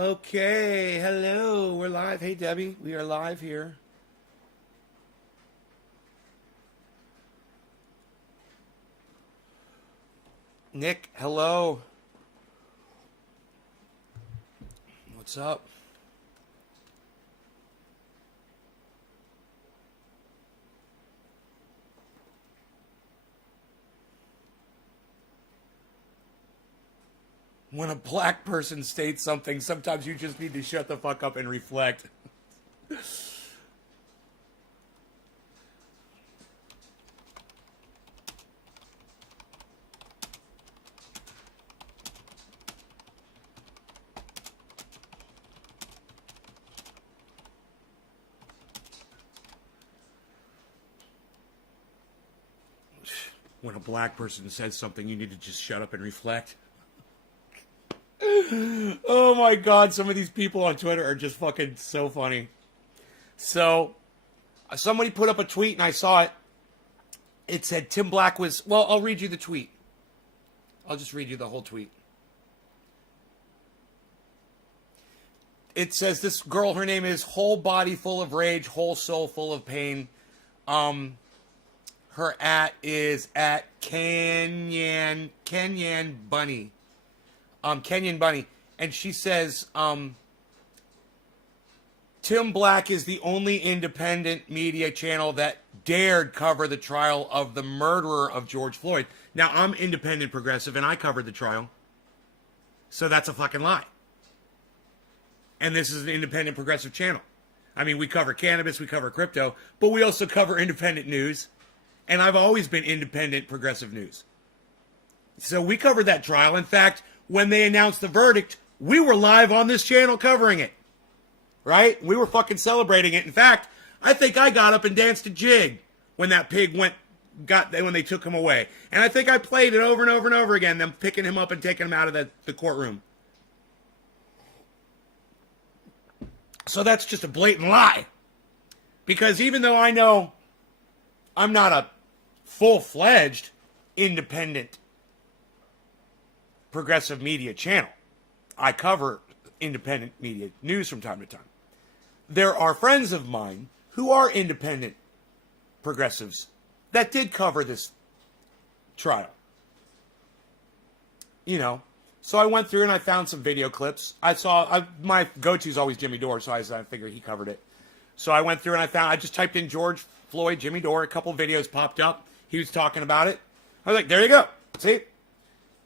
Okay, hello, we're live. Hey, Debbie, we are live here. Nick, hello. What's up? When a black person states something, sometimes you just need to shut the fuck up and reflect. When a black person says something, you need to just shut up and reflect. Oh my god, some of these people on Twitter are just fucking so funny. So, somebody put up a tweet and I saw it. It said Tim Black was, well, I'll read you the tweet. I'll just read you the whole tweet. It says this girl, her name is Whole Body Full of Rage, Whole Soul Full of Pain. Her is at Kenyan Bunny. Kenyan Bunny. And she says, Tim Black is the only independent media channel that dared cover the trial of the murderer of George Floyd. Now, I'm independent progressive and I covered the trial. So that's a fucking lie. And this is an independent progressive channel. I mean, we cover cannabis, we cover crypto, but we also cover independent news. And I've always been independent progressive news. So we covered that trial. In fact, when they announced the verdict, we were live on this channel covering it. Right? We were fucking celebrating it. In fact, I think I got up and danced a jig when that pig when they took him away. And I think I played it over and over and over again, them picking him up and taking him out of the courtroom. So that's just a blatant lie. Because even though I know I'm not a full-fledged independent progressive media channel, I cover independent media news from time to time. There are friends of mine who are independent progressives that did cover this trial. You know, so I went through and I found some video clips. My go-to is always Jimmy Dore, so I figured he covered it. So I went through and I just typed in George Floyd, Jimmy Dore, a couple videos popped up. He was talking about it. I was like, there you go. See?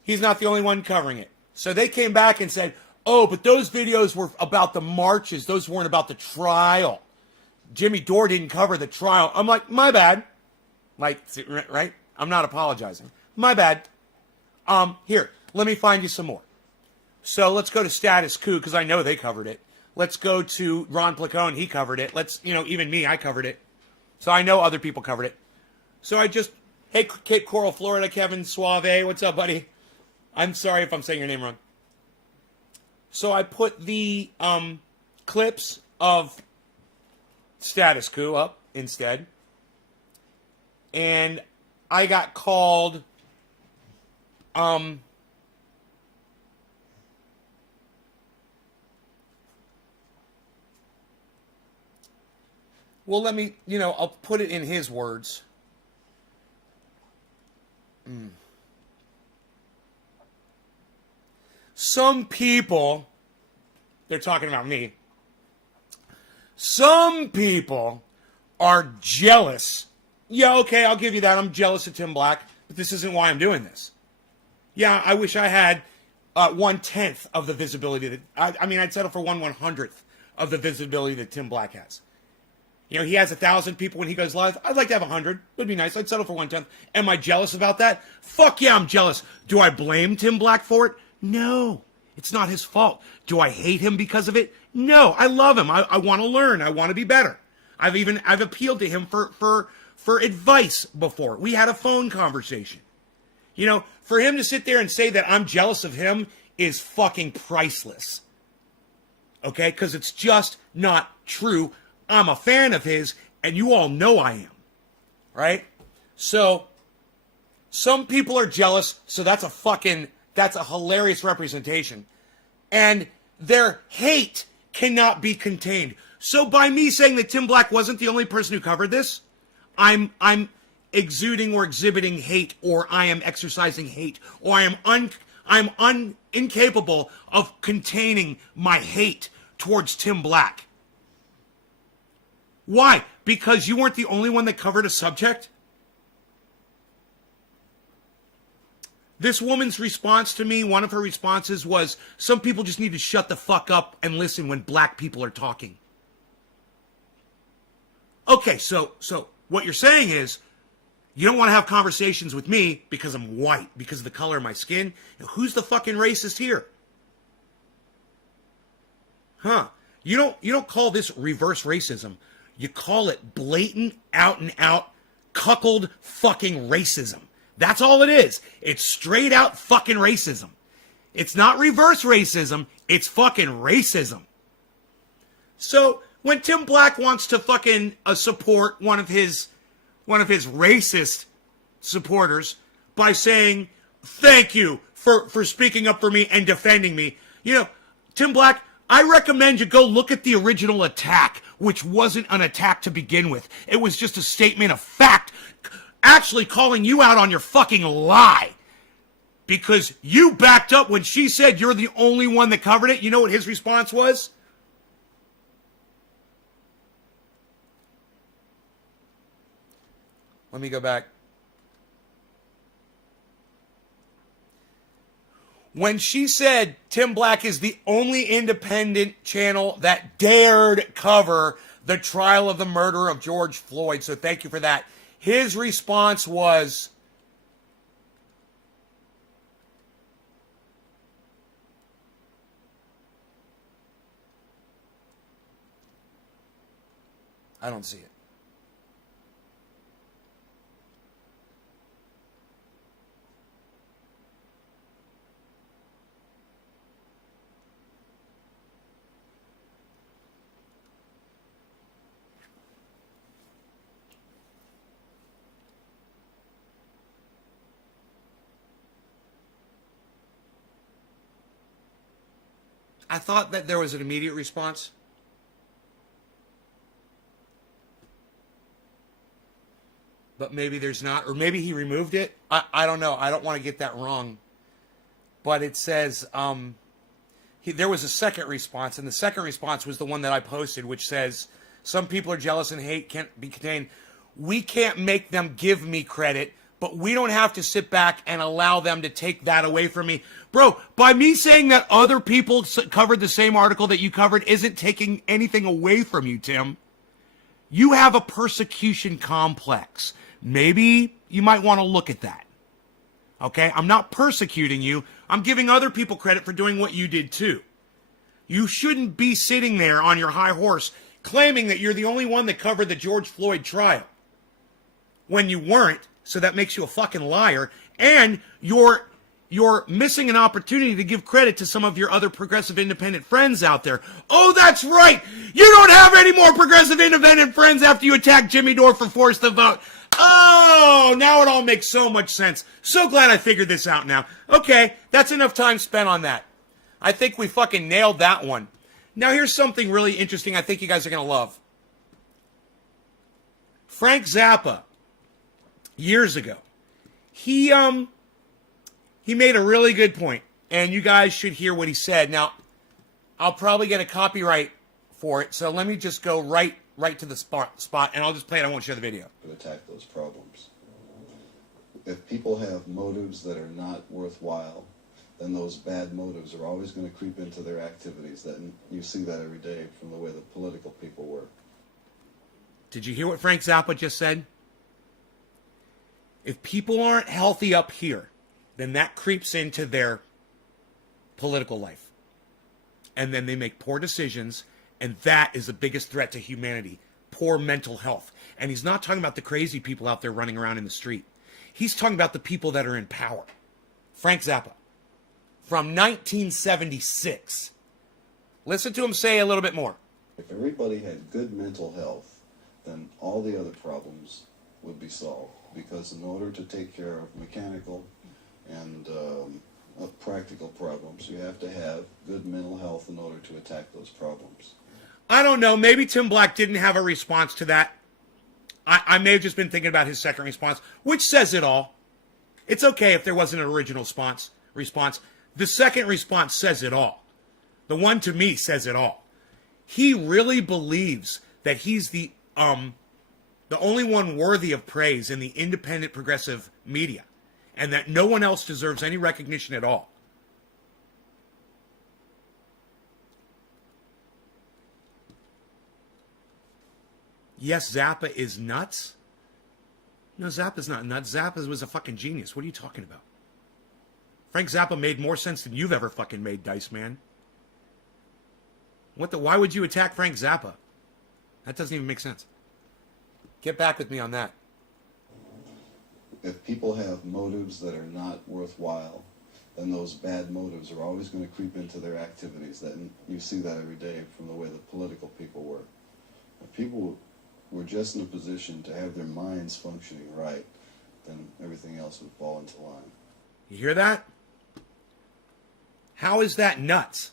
He's not the only one covering it. So they came back and said, oh, but those videos were about the marches. Those weren't about the trial. Jimmy Dore didn't cover the trial. I'm like, my bad. Like, right? I'm not apologizing. My bad. Here, let me find you some more. So let's go to Status Coup, because I know they covered it. Let's go to Ron Placone. He covered it. Even me, I covered it. So I know other people covered it. So hey, Cape Coral, Florida, Kevin Suave. What's up, buddy? I'm sorry if I'm saying your name wrong. So I put the clips of Status Coup up instead. And I got called well, let me, I'll put it in his words. Some people, they're talking about me. Some people are jealous. Yeah, okay, I'll give you that. I'm jealous of Tim Black, but this isn't why I'm doing this. Yeah, I wish I had 1/10 of the visibility that, I'd settle for 1/100th of the visibility that Tim Black has. He has 1,000 people when he goes live. I'd like to have 100. Would be nice. I'd settle for 1/10. Am I jealous about that? Fuck yeah, I'm jealous. Do I blame Tim Black for it? No. It's not his fault. Do I hate him because of it? No. I love him. I want to learn. I want to be better. I've appealed to him for advice before. We had a phone conversation. For him to sit there and say that I'm jealous of him is fucking priceless. Okay? Because it's just not true. I'm a fan of his, and you all know I am. Right? So, some people are jealous, so that's a hilarious representation. And their hate cannot be contained. So by me saying that Tim Black wasn't the only person who covered this, I'm exuding or exhibiting hate, or I am exercising hate, or I'm incapable of containing my hate towards Tim Black. Why? Because you weren't the only one that covered a subject? This woman's response to me, one of her responses was, some people just need to shut the fuck up and listen when black people are talking. Okay, so what you're saying is, you don't want to have conversations with me because I'm white, because of the color of my skin. Now, who's the fucking racist here? Huh? You don't call this reverse racism. You call it blatant, out and out, cuckold fucking racism. That's all it is. It's straight out fucking racism. It's not reverse racism. It's fucking racism. So when Tim Black wants to fucking support one of his racist supporters by saying, thank you for speaking up for me and defending me. You know, Tim Black, I recommend you go look at the original attack, which wasn't an attack to begin with. It was just a statement of fact, actually calling you out on your fucking lie. Because you backed up when she said you're the only one that covered it. You know what his response was? Let me go back. When she said Tim Black is the only independent channel that dared cover the trial of the murder of George Floyd, so thank you for that. His response was, I don't see it. I thought that there was an immediate response. But maybe there's not. Or maybe he removed it. I don't know. I don't want to get that wrong. But it says there was a second response. And the second response was the one that I posted, which says, some people are jealous and hate can't be contained. We can't make them give me credit, but we don't have to sit back and allow them to take that away from me. Bro, by me saying that other people covered the same article that you covered isn't taking anything away from you, Tim. You have a persecution complex. Maybe you might want to look at that. Okay? I'm not persecuting you. I'm giving other people credit for doing what you did too. You shouldn't be sitting there on your high horse claiming that you're the only one that covered the George Floyd trial when you weren't. So that makes you a fucking liar, and you're missing an opportunity to give credit to some of your other progressive independent friends out there. Oh, that's right. You don't have any more progressive independent friends after you attacked Jimmy Dore for Force the Vote. Oh, now it all makes so much sense. So glad I figured this out now. Okay, that's enough time spent on that. I think we fucking nailed that one. Now here's something really interesting I think you guys are going to love. Frank Zappa, years ago, he made a really good point, and you guys should hear what he said. Now, I'll probably get a copyright for it, so let me just go right to the spot, and I'll just play it. I won't share the video. To attack those problems. If people have motives that are not worthwhile, then those bad motives are always going to creep into their activities. You see that every day from the way the political people work. Did you hear what Frank Zappa just said? If people aren't healthy up here, then that creeps into their political life. And then they make poor decisions, and that is the biggest threat to humanity, poor mental health. And he's not talking about the crazy people out there running around in the street. He's talking about the people that are in power. Frank Zappa, from 1976. Listen to him say a little bit more. If everybody had good mental health, then all the other problems would be solved. Because in order to take care of mechanical and practical problems. You have to have good mental health in order to attack those problems. I don't know. Maybe Tim Black didn't have a response to that. I may have just been thinking about his second response, which says it all. It's okay if there wasn't an original response. The second response says it all. The one to me says it all. He really believes that he's the only one worthy of praise in the independent progressive media, and that no one else deserves any recognition at all. Yes, Zappa is nuts. No, Zappa's not nuts. Zappa was a fucking genius. What are you talking about? Frank Zappa made more sense than you've ever fucking made, Dice Man. Why would you attack Frank Zappa? That doesn't even make sense. Get back with me on that. If people have motives that are not worthwhile, then those bad motives are always going to creep into their activities. You see that every day from the way the political people work. If people were just in a position to have their minds functioning right, then everything else would fall into line. You hear that? How is that nuts?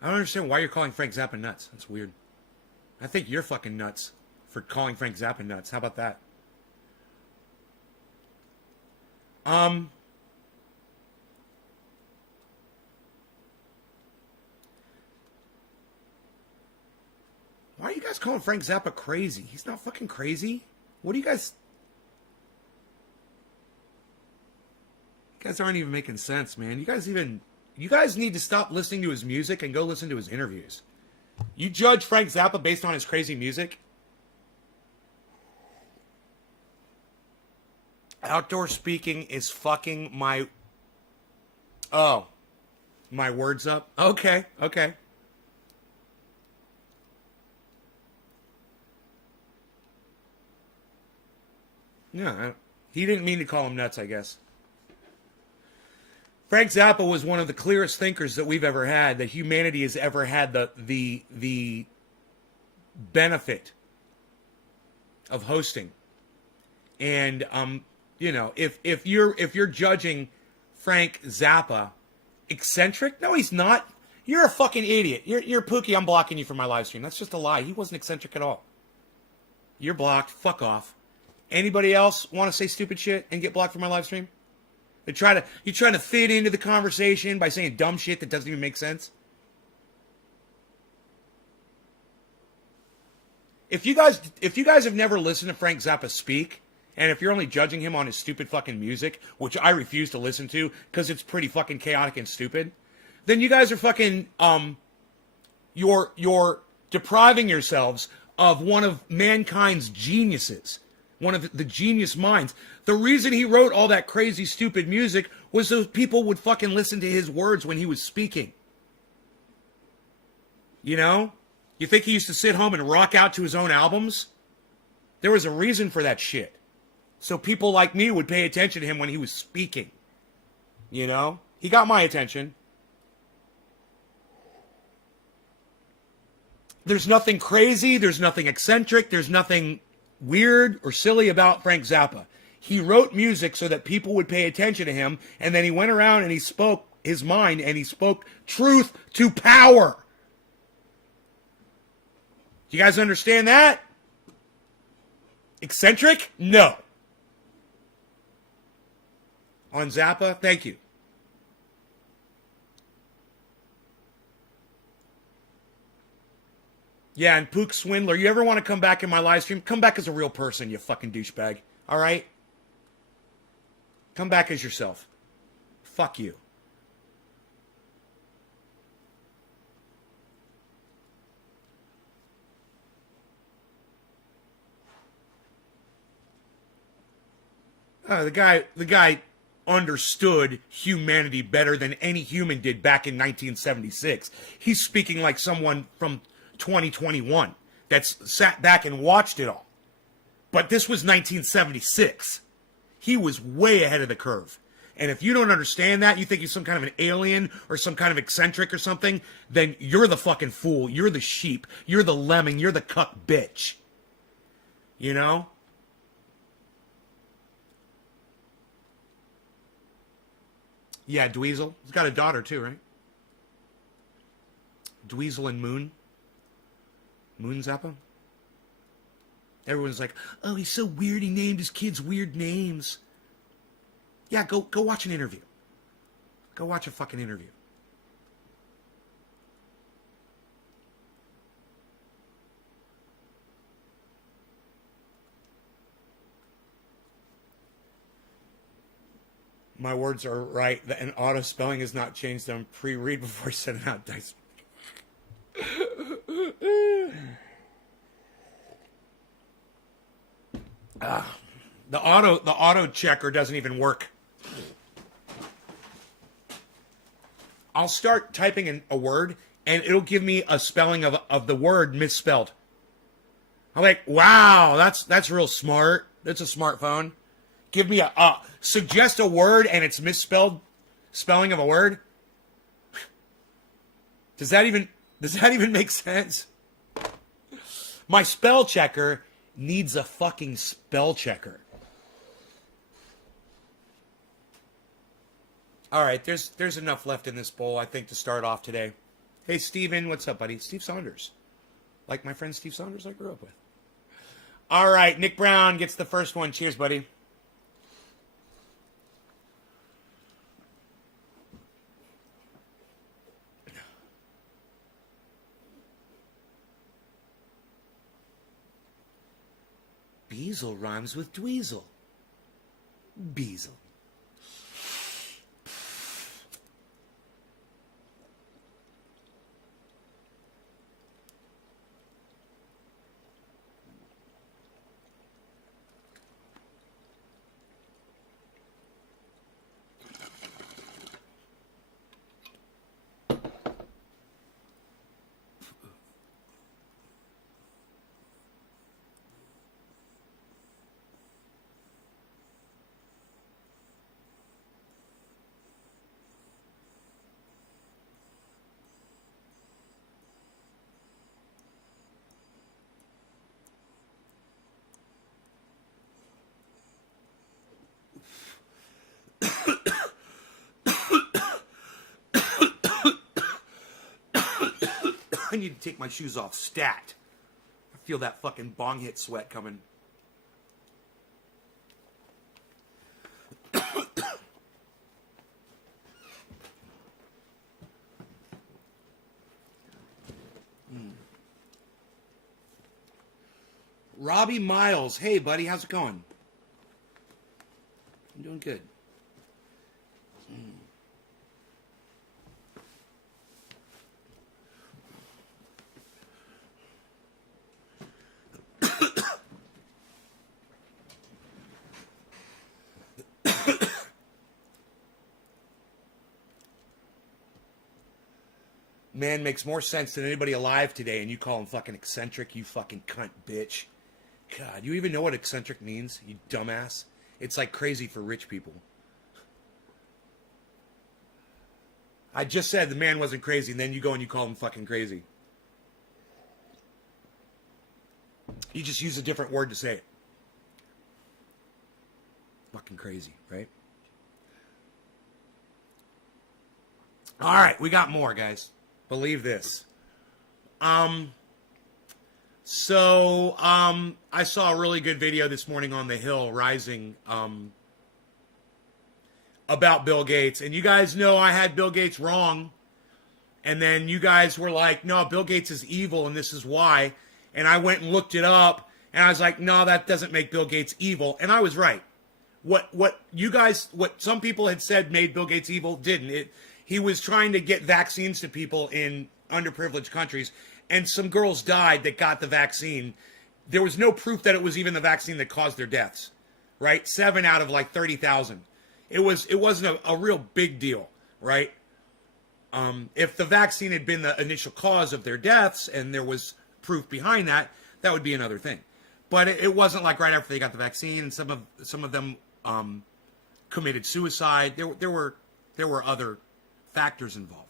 I don't understand why you're calling Frank Zappa nuts. That's weird. I think you're fucking nuts for calling Frank Zappa nuts. How about that? Why are you guys calling Frank Zappa crazy? He's not fucking crazy. What do you guys... You guys aren't even making sense, man. You guys need to stop listening to his music and go listen to his interviews. You judge Frank Zappa based on his crazy music? Outdoor speaking is fucking my... Oh. My words up? Okay. Yeah, he didn't mean to call him nuts, I guess. Frank Zappa was one of the clearest thinkers that we've ever had, that humanity has ever had the benefit of hosting. And if you're judging Frank Zappa eccentric, no, he's not. You're a fucking idiot. You're Pookie. I'm blocking you from my live stream. That's just a lie. He wasn't eccentric at all. You're blocked. Fuck off. Anybody else want to say stupid shit and get blocked from my live stream? You're trying to fit into the conversation by saying dumb shit that doesn't even make sense? If you guys have never listened to Frank Zappa speak, and if you're only judging him on his stupid fucking music, which I refuse to listen to because it's pretty fucking chaotic and stupid, then you guys are fucking you're depriving yourselves of one of mankind's geniuses. One of the genius minds. The reason he wrote all that crazy, stupid music was so people would fucking listen to his words when he was speaking. You know? You think he used to sit home and rock out to his own albums? There was a reason for that shit. So people like me would pay attention to him when he was speaking. You know? He got my attention. There's nothing crazy. There's nothing eccentric. There's nothing weird or silly about Frank Zappa. He wrote music so that people would pay attention to him, and then he went around and he spoke his mind, and he spoke truth to power. You guys understand that? Eccentric? No. On Zappa? Thank you. Yeah, and Pook Swindler, you ever want to come back in my live stream? Come back as a real person, you fucking douchebag. All right? Come back as yourself. Fuck you. The guy understood humanity better than any human did back in 1976. He's speaking like someone from 2021 that's sat back and watched it all. But this was 1976. He was way ahead of the curve. And if you don't understand that, you think he's some kind of an alien or some kind of eccentric or something, then you're the fucking fool. You're the sheep. You're the lemming. You're the cuck bitch. You know? Yeah, Dweezil. He's got a daughter too, right? Dweezil and Moon. Moon Zappa. Everyone's like, oh, he's so weird. He named his kids weird names. Yeah, go watch an interview. Go watch a fucking interview. My words are right, and auto spelling has not changed them. Pre-read before sending out dice. The auto checker doesn't even work. I'll start typing in a word, and it'll give me a spelling of the word misspelled. I'm like, wow, that's real smart. That's a smartphone. Give me suggest a word and it's misspelled spelling of a word. Does that even make sense? My spell checker needs a fucking spell checker. All right, there's enough left in this bowl, I think, to start off today. Hey, Steven, what's up, buddy? Steve Saunders. Like my friend Steve Saunders I grew up with. All right, Nick Brown gets the first one. Cheers, buddy. Beezle rhymes with Dweezil. Beezle. I need to take my shoes off. Stat. I feel that fucking bong hit sweat coming. Robbie Miles. Hey, buddy. How's it going? I'm doing good. Man makes more sense than anybody alive today, and you call him fucking eccentric, you fucking cunt bitch. God, you even know what eccentric means, you dumbass? It's like crazy for rich people. I just said the man wasn't crazy, and then you go and you call him fucking crazy. You just use a different word to say it. Fucking crazy, right? All right, we got more, guys. Believe this. I saw a really good video this morning on The Hill Rising about Bill Gates. And you guys know I had Bill Gates wrong. And then you guys were like, no, Bill Gates is evil and this is why. And I went and looked it up. And I was like, no, that doesn't make Bill Gates evil. And I was right. What some people had said made Bill Gates evil didn't. He was trying to get vaccines to people in underprivileged countries, and some girls died that got the vaccine. There was no proof that it was even the vaccine that caused their deaths, right? 7 out of like 30,000. It wasn't a real big deal, right? If the vaccine had been the initial cause of their deaths and there was proof behind that, that would be another thing. But it wasn't like right after they got the vaccine, and some of them committed suicide. There were other factors involved.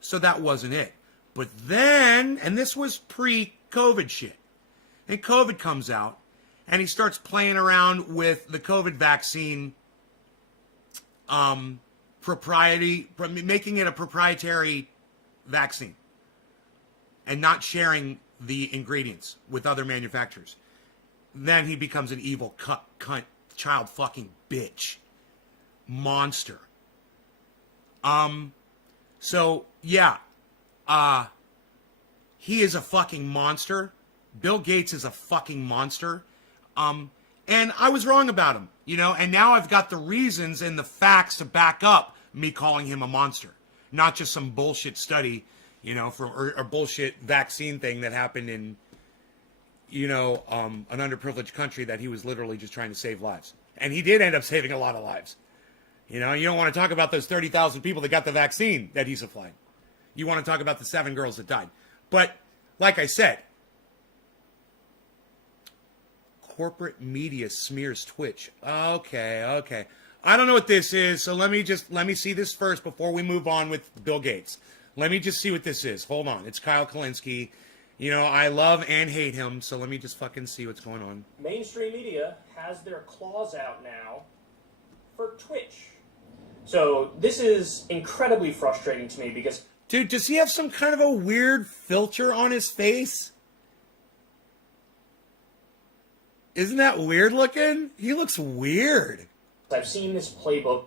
So that wasn't it. But then, and this was pre-COVID shit, and COVID comes out, and he starts playing around with the COVID vaccine making it a proprietary vaccine and not sharing the ingredients with other manufacturers, then he becomes an evil cunt, child fucking bitch, monster. So yeah, he is a fucking monster. Bill Gates is a fucking monster. And I was wrong about him, you know, and now I've got the reasons and the facts to back up me calling him a monster, not just some bullshit study, you know, or bullshit vaccine thing that happened in, you know, an underprivileged country that he was literally just trying to save lives. And he did end up saving a lot of lives. You know, you don't want to talk about those 30,000 people that got the vaccine that he supplied. You want to talk about the 7 girls that died. But like I said, corporate media smears Twitch. Okay. I don't know what this is, so let me see this first before we move on with Bill Gates. Let me just see what this is. Hold on. It's Kyle Kalinske. You know, I love and hate him, so let me just fucking see what's going on. Mainstream media has their claws out now for Twitch. So this is incredibly frustrating to me because... Dude, does he have some kind of a weird filter on his face? Isn't that weird looking? He looks weird. I've seen this playbook.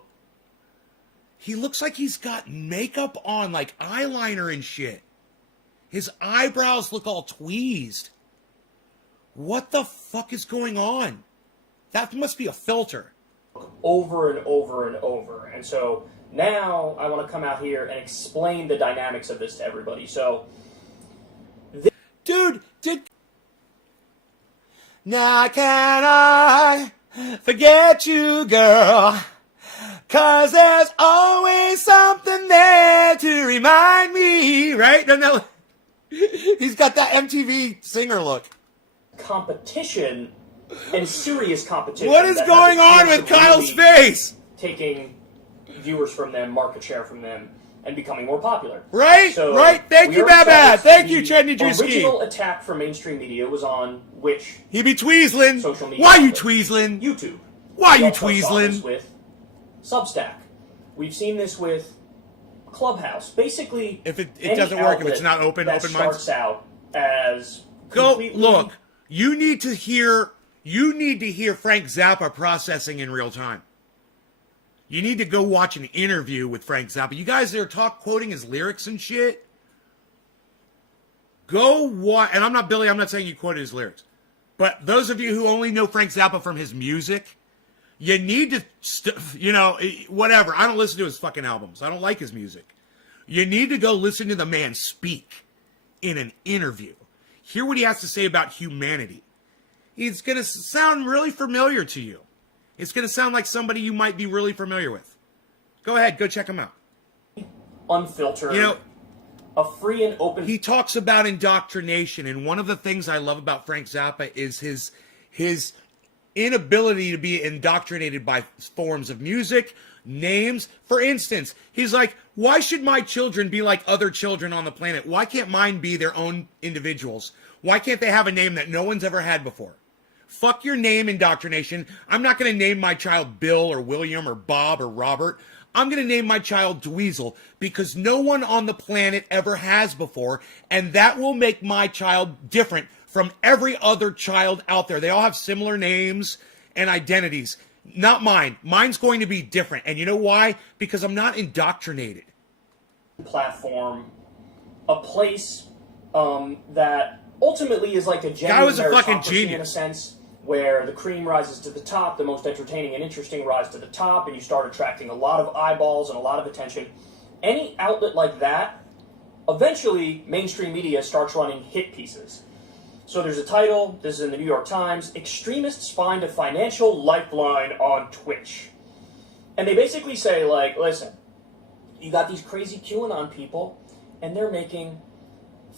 He looks like he's got makeup on, like eyeliner and shit. His eyebrows look all tweezed. What the fuck is going on? That must be a filter. Over and over and over. And so now I want to come out here and explain the dynamics of this to everybody. So, dude, now can I forget you, girl? 'Cause there's always something there to remind me, right? No, he's got that MTV singer look. Competition and serious competition. What is going on with Kyle's face? Taking viewers from them, market share from them, and becoming more popular. Right, so right. Thank you, Babad. Thank you, Trendy Drewski. The original attack from mainstream media was on which? He be tweezlin'. Social media. Why you tweezlin'? YouTube. Why you We also saw this tweezlin'? with Substack. We've seen this with Clubhouse. Basically, If it any doesn't work, if it's outlet not open that minds. starts out as Go completely- look. You need to hear Frank Zappa processing in real time. You need to go watch an interview with Frank Zappa. You guys that are quoting his lyrics and shit. Go watch, and I'm not saying you quoted his lyrics. But those of you who only know Frank Zappa from his music, you need to, whatever. I don't listen to his fucking albums. I don't like his music. You need to go listen to the man speak in an interview. Hear what he has to say about humanity. It's going to sound really familiar to you. It's going to sound like somebody you might be really familiar with. Go ahead, go check him out. Unfiltered. You know, a free and open. he talks about indoctrination, and one of the things I love about Frank Zappa is his inability to be indoctrinated by forms of music, names. For instance, he's like, why should my children be like other children on the planet? Why can't mine be their own individuals? Why can't they have a name that no one's ever had before? Fuck your name indoctrination. I'm not going to name my child Bill or William or Bob or Robert. I'm going to name my child Dweezil because no one on the planet ever has before, and that will make my child different from every other child out there. They all have similar names and identities. Not mine. Mine's going to be different. And you know why? Because I'm not indoctrinated. Platform, a place that ultimately is like a genuine Guy was a fucking meritocracy genius. in a sense, where the cream rises to the top, the most entertaining and interesting rise to the top, and you start attracting a lot of eyeballs and a lot of attention. Any outlet like that, eventually mainstream media starts running hit pieces. So there's a title, this is in the New York Times, Extremists Find a Financial Lifeline on Twitch. And they basically say, like, listen, you got these crazy QAnon people, and they're making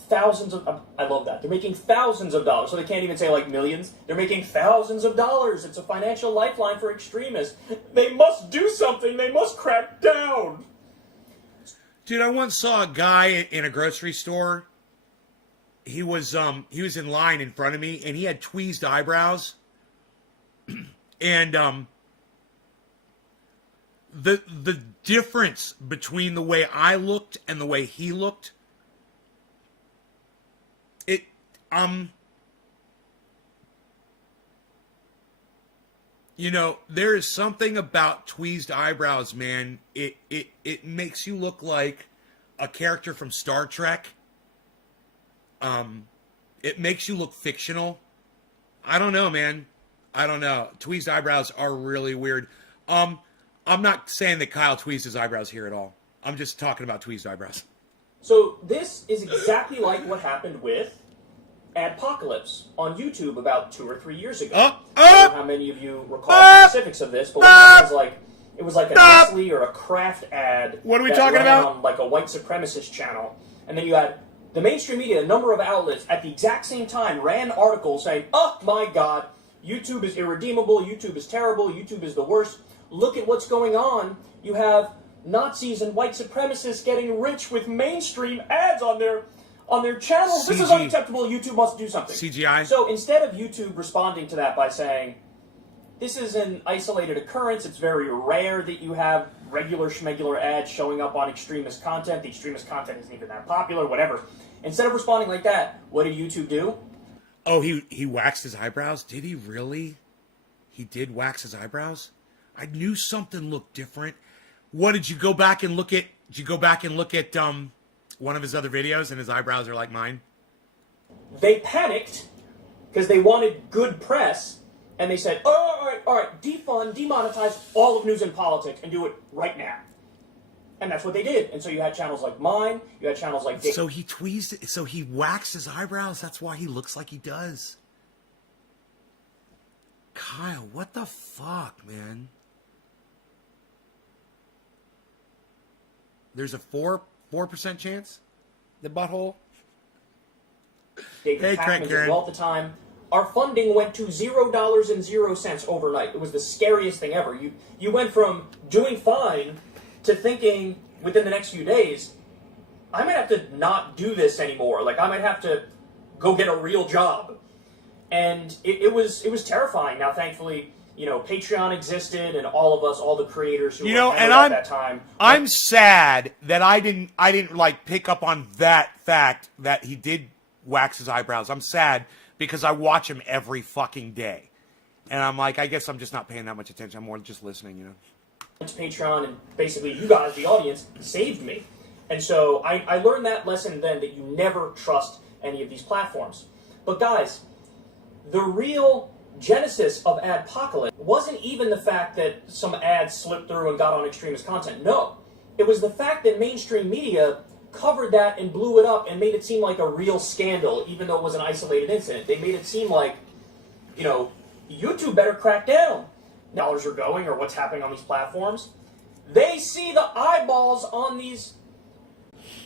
thousands of, I love that, they're making thousands of dollars, so they can't even say like millions, they're making thousands of dollars, it's a financial lifeline for extremists. They must do something, they must crack down. Dude, I once saw a guy in a grocery store. He was in line in front of me, and he had tweezed eyebrows. And the difference between the way I looked and the way he looked, it there is something about tweezed eyebrows, man. It makes you look like a character from Star Trek. It makes you look fictional. I don't know, man. I don't know. Tweezed eyebrows are really weird. I'm not saying that Kyle tweezed his eyebrows here at all. I'm just talking about tweezed eyebrows. So this is exactly like what happened with Adpocalypse on YouTube about 2 or 3 years ago. I don't know how many of you recall the specifics of this, but what happened was it was like a Nestle or a Kraft ad. What are we talking about? On like a white supremacist channel, and then you had the mainstream media, a number of outlets at the exact same time ran articles saying, "Oh my God, YouTube is irredeemable. YouTube is terrible. YouTube is the worst. Look at what's going on. You have Nazis and white supremacists getting rich with mainstream ads on their channels. This is unacceptable. YouTube must do something." CGI. So instead of YouTube responding to that by saying, "This is an isolated occurrence. It's very rare that you have regular schmegular ads showing up on extremist content. The extremist content isn't even that popular, whatever." Instead of responding like that, what did YouTube do? Oh, he waxed his eyebrows? Did he really? He did wax his eyebrows? I knew something looked different. What, did you go back and look at one of his other videos and his eyebrows are like mine? They panicked because they wanted good press, and they said, all right, defund, demonetize all of news and politics and do it right now. And that's what they did. And so you had channels like mine, you had channels like Dave. So he waxed his eyebrows. That's why he looks like he does. Kyle, what the fuck, man? There's a 4% chance? The butthole? David Pakman did well at the time. Our funding went to $0.00 overnight. It was the scariest thing ever. You went from doing fine to thinking within the next few days, I might have to not do this anymore. Like, I might have to go get a real job. And it was terrifying. Now, thankfully, Patreon existed, and all of us, all the creators who were at that time. I'm sad that I didn't like pick up on that fact that he did wax his eyebrows. I'm sad because I watch him every fucking day, and I'm like, I guess I'm just not paying that much attention. I'm more just listening, To Patreon, and basically you guys, the audience, saved me. And so I learned that lesson then, that you never trust any of these platforms. But guys, the real genesis of Adpocalypse wasn't even the fact that some ads slipped through and got on extremist content. No. It was the fact that mainstream media covered that and blew it up and made it seem like a real scandal, even though it was an isolated incident. They made it seem like, YouTube better crack down. Dollars are going, or what's happening on these platforms. They see the eyeballs on these.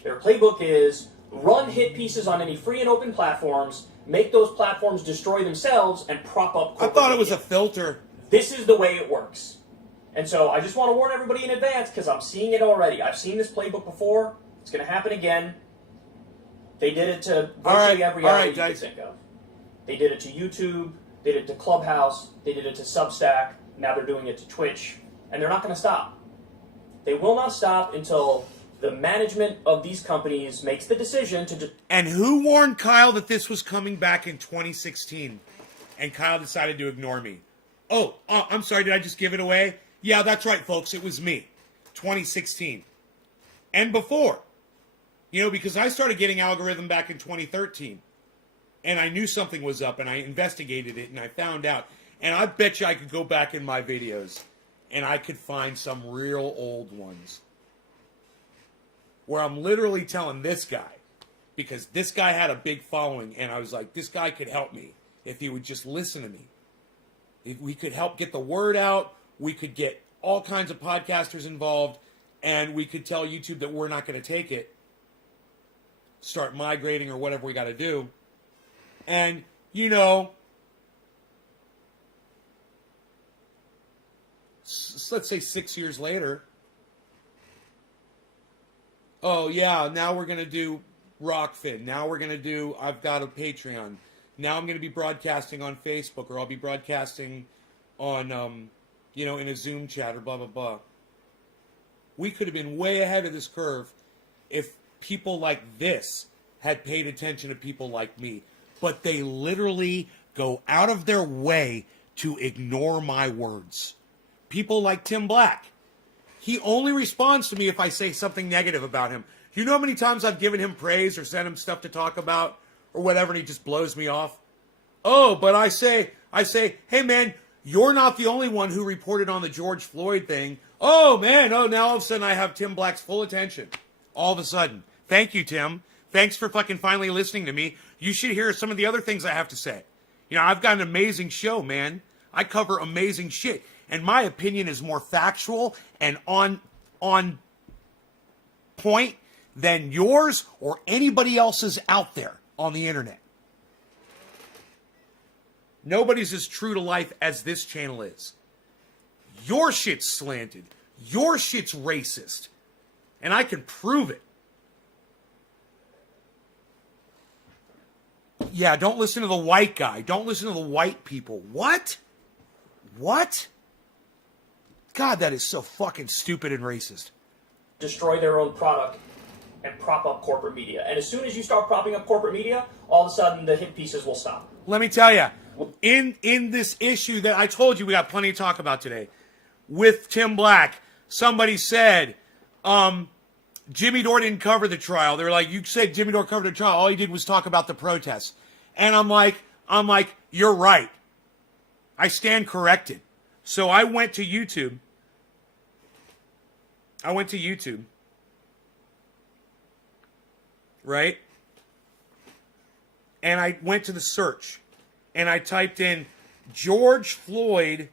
Their playbook is run hit pieces on any free and open platforms, make those platforms destroy themselves, and prop up corporate I thought it was media. a filter. This is the way it works. And so I just want to warn everybody in advance, because I'm seeing it already. I've seen this playbook before. It's going to happen again. They did it to virtually every outlet you could think of. They did it to YouTube. They did it to Clubhouse. They did it to Substack. Now they're doing it to Twitch. And they're not going to stop. They will not stop until the management of these companies makes the decision to... And who warned Kyle that this was coming back in 2016? And Kyle decided to ignore me. Oh, I'm sorry, did I just give it away? Yeah, that's right, folks. It was me. 2016. And before. Because I started getting algorithm back in 2013. And I knew something was up, and I investigated it, and I found out. And I bet you I could go back in my videos, and I could find some real old ones. Where I'm literally telling this guy, because this guy had a big following, and I was like, this guy could help me if he would just listen to me. If we could help get the word out, we could get all kinds of podcasters involved, and we could tell YouTube that we're not going to take it, start migrating or whatever we got to do. And, let's say 6 years later, oh yeah, now we're going to do Rockfin. Now we're going to do, I've got a Patreon. Now I'm going to be broadcasting on Facebook, or I'll be broadcasting on, in a Zoom chat, or blah, blah, blah. We could have been way ahead of this curve if people like this had paid attention to people like me. But they literally go out of their way to ignore my words. People like Tim Black. He only responds to me if I say something negative about him. You know how many times I've given him praise or sent him stuff to talk about or whatever, and he just blows me off? Oh, but I say, hey man, you're not the only one who reported on the George Floyd thing. Oh man, now all of a sudden I have Tim Black's full attention. All of a sudden. Thank you, Tim. Thanks for fucking finally listening to me. You should hear some of the other things I have to say. You know, I've got an amazing show, man. I cover amazing shit. And my opinion is more factual and on point than yours or anybody else's out there on the internet. Nobody's as true to life as this channel is. Your shit's slanted. Your shit's racist. And I can prove it. Yeah, don't listen to the white guy. Don't listen to the white people. What? What? God, that is so fucking stupid and racist. Destroy their own product and prop up corporate media. And as soon as you start propping up corporate media, all of a sudden the hit pieces will stop. Let me tell you, in this issue that I told you we got plenty to talk about today, with Tim Black, somebody said, Jimmy Dore didn't cover the trial. They were like, you said Jimmy Dore covered the trial. All he did was talk about the protests. And I'm like, you're right. I stand corrected. So I went to YouTube. Right? And I went to the search. And I typed in George Floyd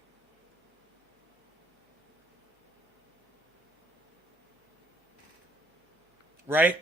right?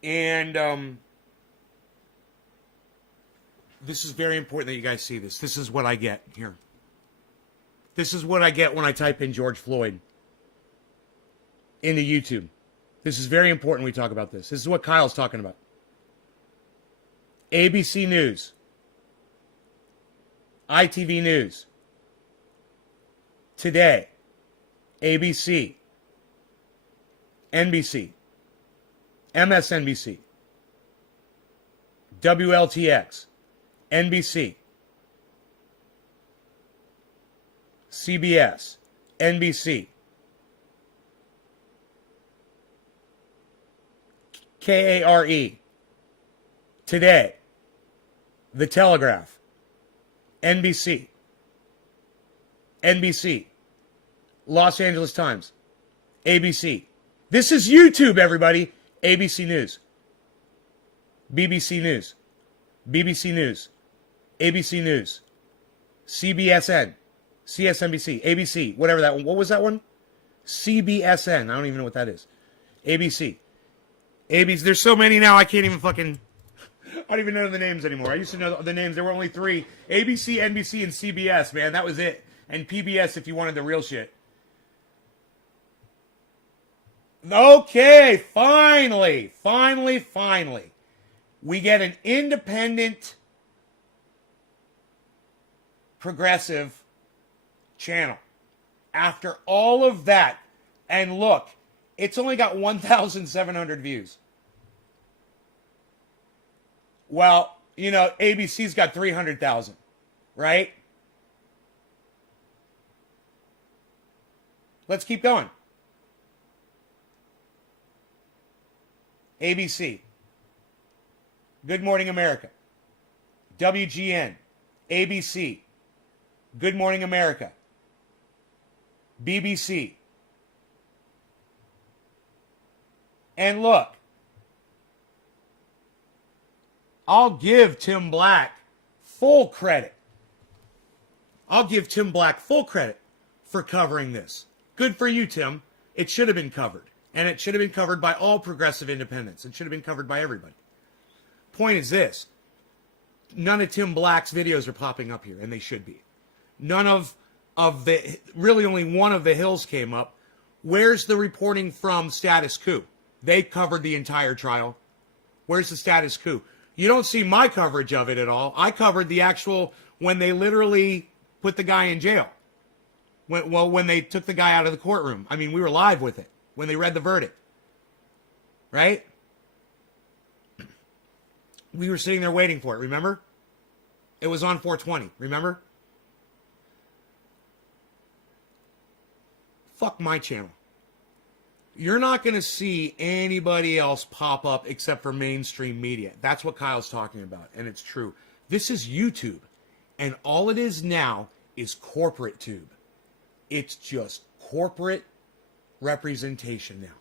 And this is very important that you guys see this. This is what I get here. This is what I get when I type in George Floyd into YouTube. This is very important we talk about this. This is what Kyle's talking about. ABC News. ITV News. Today. ABC. NBC. MSNBC, WLTX, NBC, CBS, NBC, KARE, Today, The Telegraph, NBC, Los Angeles Times, ABC. This is YouTube, everybody. ABC News, BBC News, BBC News, ABC News, CBSN, CSNBC, ABC, whatever that one. What was that one? CBSN. I don't even know what that is. ABC. ABC. There's so many now I can't even fucking... I don't even know the names anymore. I used to know the names. There were only 3. ABC, NBC, and CBS, man. That was it. And PBS if you wanted the real shit. Okay, finally. We get an independent, progressive channel. After all of that, and look, it's only got 1,700 views. Well, you know, ABC's got 300,000, right? Let's keep going. ABC, Good Morning America, WGN, ABC, Good Morning America, BBC. And look, I'll give Tim Black full credit. I'll give Tim Black full credit for covering this. Good for you, Tim. It should have been covered. And it should have been covered by all progressive independents. It should have been covered by everybody. Point is this. None of Tim Black's videos are popping up here, and they should be. None of the, really only one of the Hills came up. Where's the reporting from Status Coup? They covered the entire trial. Where's the Status Coup? You don't see my coverage of it at all. I covered the actual, when they literally put the guy in jail. When they took the guy out of the courtroom. I mean, we were live with it when they read the verdict. Right? We were sitting there waiting for it, remember? It was on 420, remember? Fuck my channel. You're not going to see anybody else pop up except for mainstream media. That's what Kyle's talking about, and it's true. This is YouTube, and all it is now is corporate tube. It's just corporate representation now.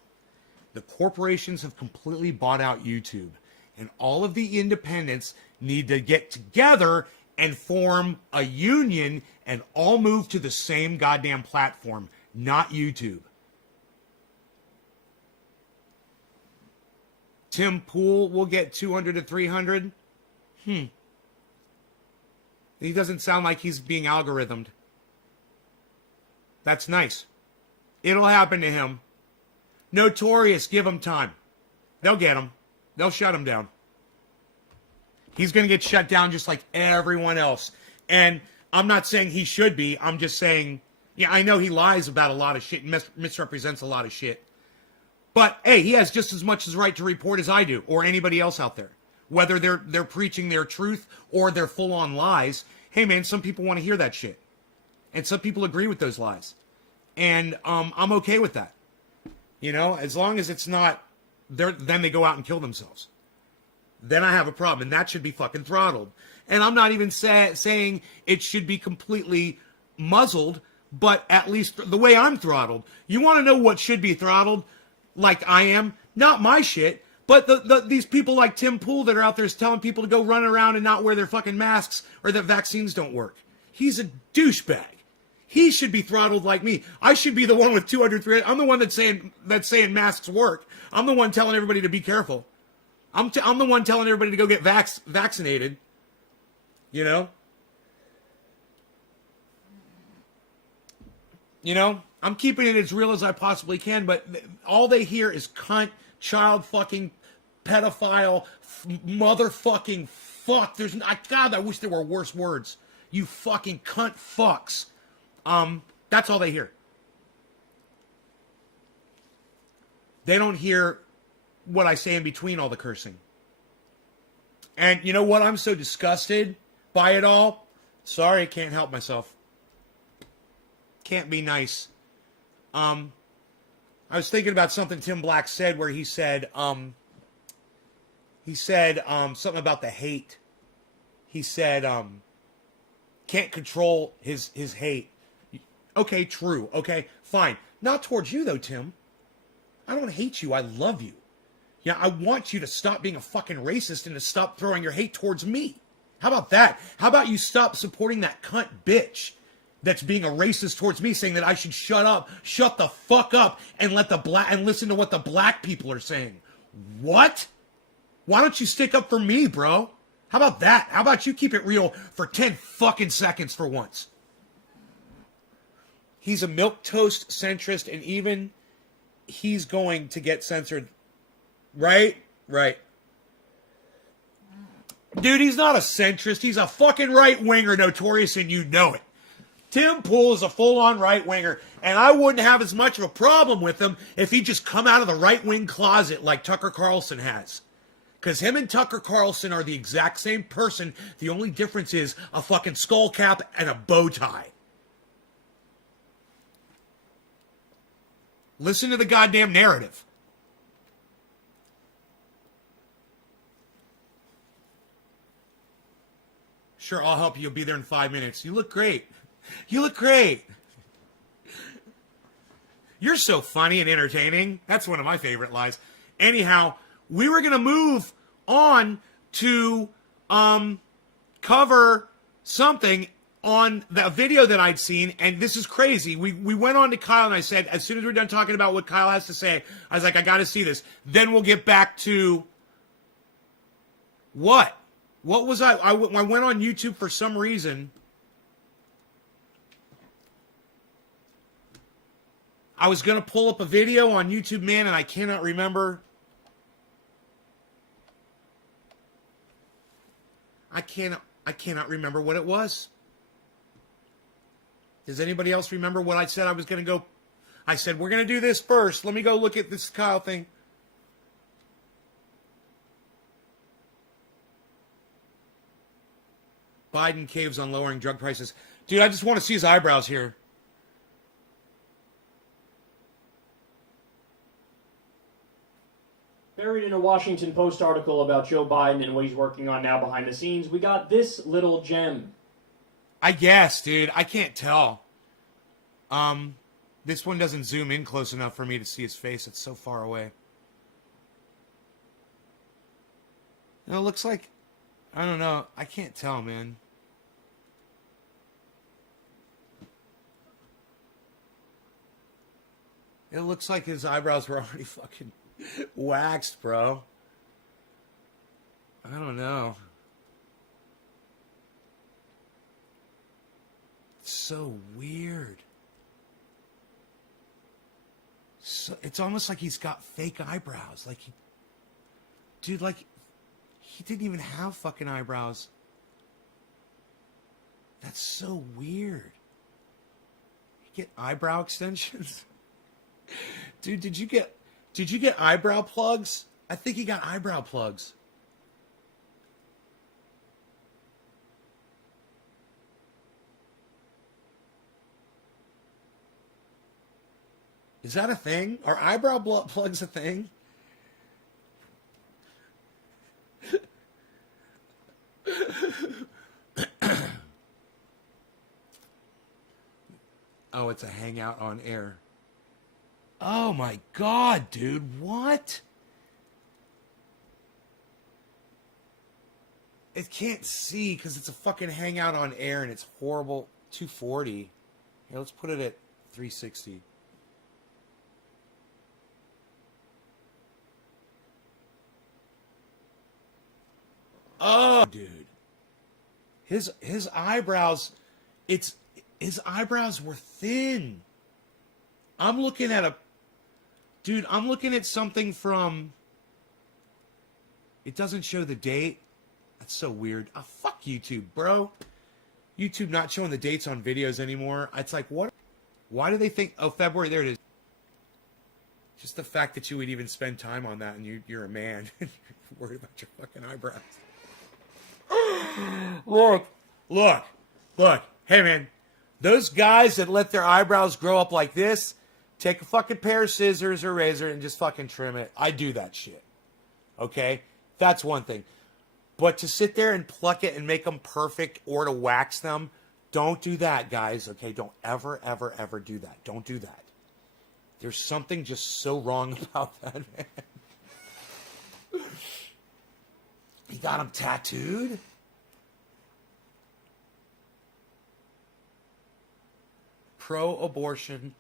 The corporations have completely bought out YouTube, and all of the independents need to get together and form a union and all move to the same goddamn platform, not YouTube. Tim Pool will get 200 to 300. He doesn't sound like he's being algorithmed. That's nice. It'll happen to him. Notorious, give him time. They'll get him. They'll shut him down. He's going to get shut down just like everyone else. And I'm not saying he should be. I'm just saying, yeah, I know he lies about a lot of shit and misrepresents a lot of shit. But, hey, he has just as much as right to report as I do, or anybody else out there. Whether they're preaching their truth or they're full-on lies. Hey, man, some people want to hear that shit. And some people agree with those lies. And I'm okay with that. You know, as long as it's not, then they go out and kill themselves. Then I have a problem, and that should be fucking throttled. And I'm not even saying it should be completely muzzled, but at least the way I'm throttled. You want to know what should be throttled? Like I am? Not my shit, but these people like Tim Pool that are out there telling people to go run around and not wear their fucking masks or that vaccines don't work. He's a douchebag. He should be throttled like me. I should be the one with 200, 300. I'm the one that's saying masks work. I'm the one telling everybody to be careful. I'm the one telling everybody to go get vaccinated. You know? You know? I'm keeping it as real as I possibly can, but all they hear is cunt, child fucking, pedophile, motherfucking fuck. God, I wish there were worse words. You fucking cunt fucks. That's all they hear. They don't hear what I say in between all the cursing. And you know what? I'm so disgusted by it all. Sorry, I can't help myself. Can't be nice. I was thinking about something Tim Black said where he said something about the hate. He said, can't control his hate. Okay, true. Okay, fine. Not towards you, though, Tim. I don't hate you. I love you. Yeah, I want you to stop being a fucking racist and to stop throwing your hate towards me. How about that? How about you stop supporting that cunt bitch that's being a racist towards me, saying that I should shut up, shut the fuck up, and listen to what the black people are saying? What? Why don't you stick up for me, bro? How about that? How about you keep it real for 10 fucking seconds for once? He's a milquetoast centrist, and even he's going to get censored. Right? Right. Dude, he's not a centrist. He's a fucking right-winger, Notorious, and you know it. Tim Pool is a full-on right-winger, and I wouldn't have as much of a problem with him if he'd just come out of the right-wing closet like Tucker Carlson has. Because him and Tucker Carlson are the exact same person. The only difference is a fucking skull cap and a bow tie. Listen to the goddamn narrative. Sure, I'll help you. You'll be there in 5 minutes. You look great. You look great. You're so funny and entertaining. That's one of my favorite lies. Anyhow, we were going to move on to cover something, on the video that I'd seen, and this is crazy. We went on to Kyle, and I said, as soon as we're done talking about what Kyle has to say, I was like, I got to see this. Then we'll get back to what? What was I went on YouTube for some reason. I was going to pull up a video on YouTube, man, and I cannot remember. I cannot remember what it was. Does anybody else remember what I said I was going to go? I said, we're going to do this first. Let me go look at this Kyle thing. Biden caves on lowering drug prices. Dude, I just want to see his eyebrows here. Buried in a Washington Post article about Joe Biden and what he's working on now behind the scenes, we got this little gem. I guess, dude. I can't tell. This one doesn't zoom in close enough for me to see his face. It's so far away. No, it looks like... I don't know. I can't tell, man. It looks like his eyebrows were already fucking waxed, bro. I don't know. It's so weird. So it's almost like he's got fake eyebrows. Like dude, like he didn't even have fucking eyebrows. That's so weird. You get eyebrow extensions? Dude, did you get eyebrow plugs? I think he got eyebrow plugs. Is that a thing? Are eyebrow plugs a thing? Oh, it's a hangout on air. Oh my God, dude, what? It can't see because it's a fucking hangout on air and it's horrible. 240. Here, let's put it at 360. Oh, dude. His eyebrows, his eyebrows were thin. I'm looking at I'm looking at something from, it doesn't show the date. That's so weird. Oh, fuck YouTube, bro. YouTube not showing the dates on videos anymore. It's like, what? Why do they think, oh, February, there it is. Just the fact that you would even spend time on that and you're a man. You're worried about your fucking eyebrows. Look. Hey, man. Those guys that let their eyebrows grow up like this, take a fucking pair of scissors or razor and just fucking trim it. I do that shit. Okay? That's one thing. But to sit there and pluck it and make them perfect or to wax them, don't do that, guys. Okay? Don't ever, ever, ever do that. Don't do that. There's something just so wrong about that, man. He got them tattooed? Pro-abortion,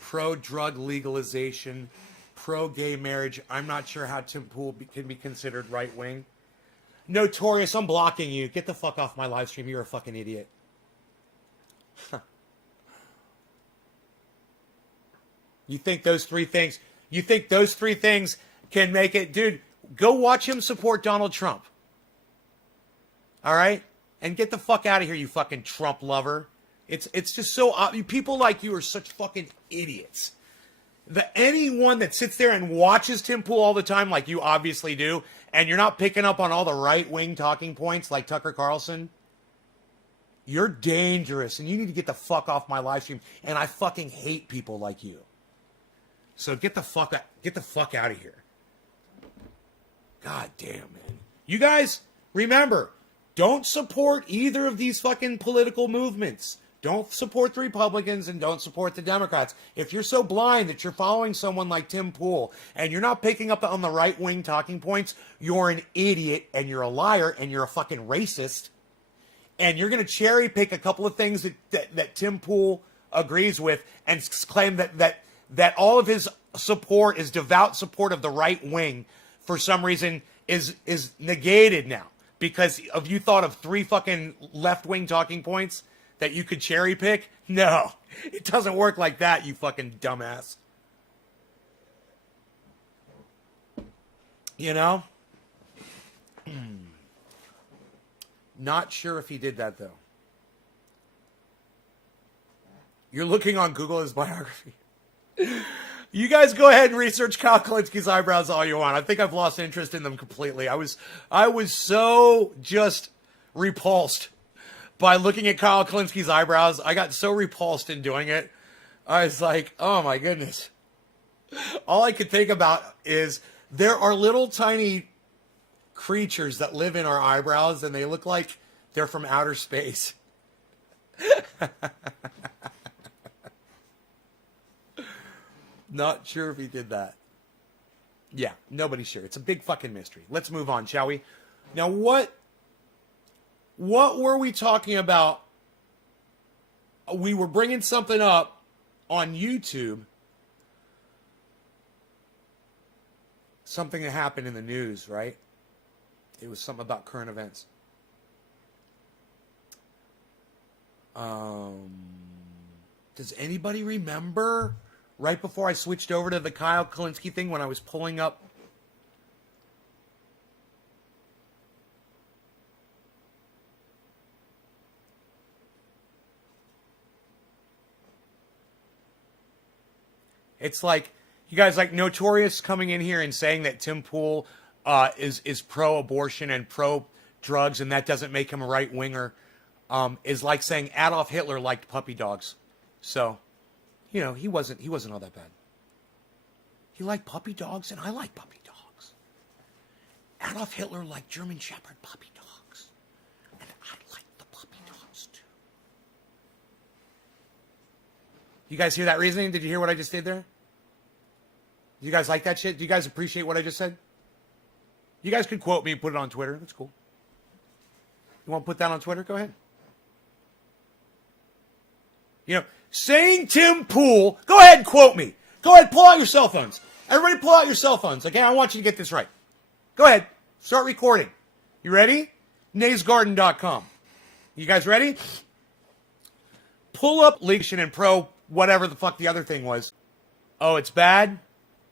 pro-drug legalization, pro-gay marriage. I'm not sure how Tim Pool can be considered right-wing. Notorious, I'm blocking you. Get the fuck off my live stream. You're a fucking idiot. You think those three things can make it? Dude, go watch him support Donald Trump. All right? And get the fuck out of here, you fucking Trump lover. It's just so... people like you are such fucking idiots. Anyone that sits there and watches Tim Pool all the time, like you obviously do, and you're not picking up on all the right-wing talking points like Tucker Carlson, you're dangerous, and you need to get the fuck off my live stream, and I fucking hate people like you. So get the fuck out of here. God damn, man. You guys, remember, don't support either of these fucking political movements. Don't support the Republicans and don't support the Democrats. If you're so blind that you're following someone like Tim Pool and you're not picking up on the right-wing talking points, you're an idiot and you're a liar and you're a fucking racist and you're going to cherry pick a couple of things that Tim Pool agrees with and claim that all of his support is devout support of the right wing for some reason is negated now because of you thought of 3 fucking left-wing talking points that you could cherry pick. No, it doesn't work like that, you fucking dumbass. You know? Not sure if he did that, though. You're looking on Google his biography. You guys go ahead and research Kyle Kalinski's eyebrows all you want. I think I've lost interest in them completely. I was so just repulsed by looking at Kyle Kalinski's eyebrows. I got so repulsed in doing it. I was like, oh my goodness. All I could think about is there are little tiny creatures that live in our eyebrows and they look like they're from outer space. Not sure if he did that. Yeah, nobody's sure. It's a big fucking mystery. Let's move on, shall we? Now, what were we talking about? We were bringing something up on YouTube. Something that happened in the news, right? It was something about current events. Does anybody remember right before I switched over to the Kyle Kalinske thing when I was pulling up? It's like, you guys like Notorious coming in here and saying that Tim Pool is pro-abortion and pro-drugs and that doesn't make him a right-winger, is like saying Adolf Hitler liked puppy dogs. So, you know, he wasn't all that bad. He liked puppy dogs and I like puppy dogs. Adolf Hitler liked German Shepherd puppy dogs. And I like the puppy dogs too. You guys hear that reasoning? Did you hear what I just did there? Do you guys like that shit? Do you guys appreciate what I just said? You guys could quote me and put it on Twitter. That's cool. You want to put that on Twitter? Go ahead. You know, saying Tim Pool, go ahead and quote me. Go ahead, pull out your cell phones. Everybody pull out your cell phones, okay? I want you to get this right. Go ahead. Start recording. You ready? NaysGarden.com. You guys ready? Pull up Legion and Pro, whatever the fuck the other thing was. Oh, it's bad?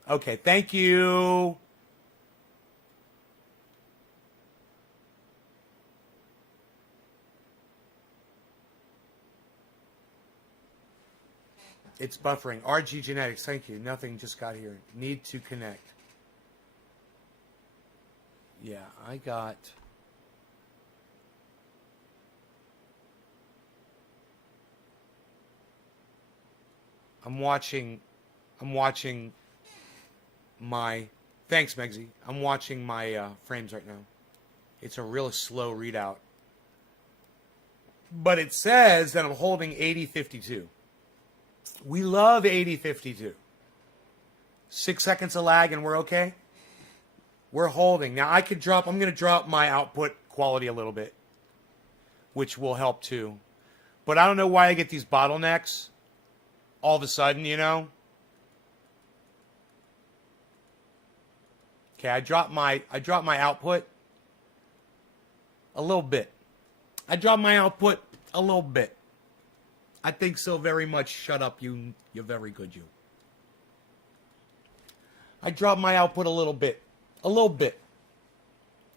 Okay, thank you. It's buffering. RG Genetics, thank you. Nothing just got here. Need to connect. Yeah, I got... I'm watching my... Thanks, Megsy. I'm watching my frames right now. It's a real slow readout. But it says that I'm holding 8052. We love 8052. 6 seconds of lag and we're okay? We're holding. Now I'm going to drop my output quality a little bit, which will help too. But I don't know why I get these bottlenecks all of a sudden, you know? Okay, I dropped my output a little bit. I dropped my output a little bit. I think so very much. Shut up, you. You're very good, you. I dropped my output a little bit. A little bit.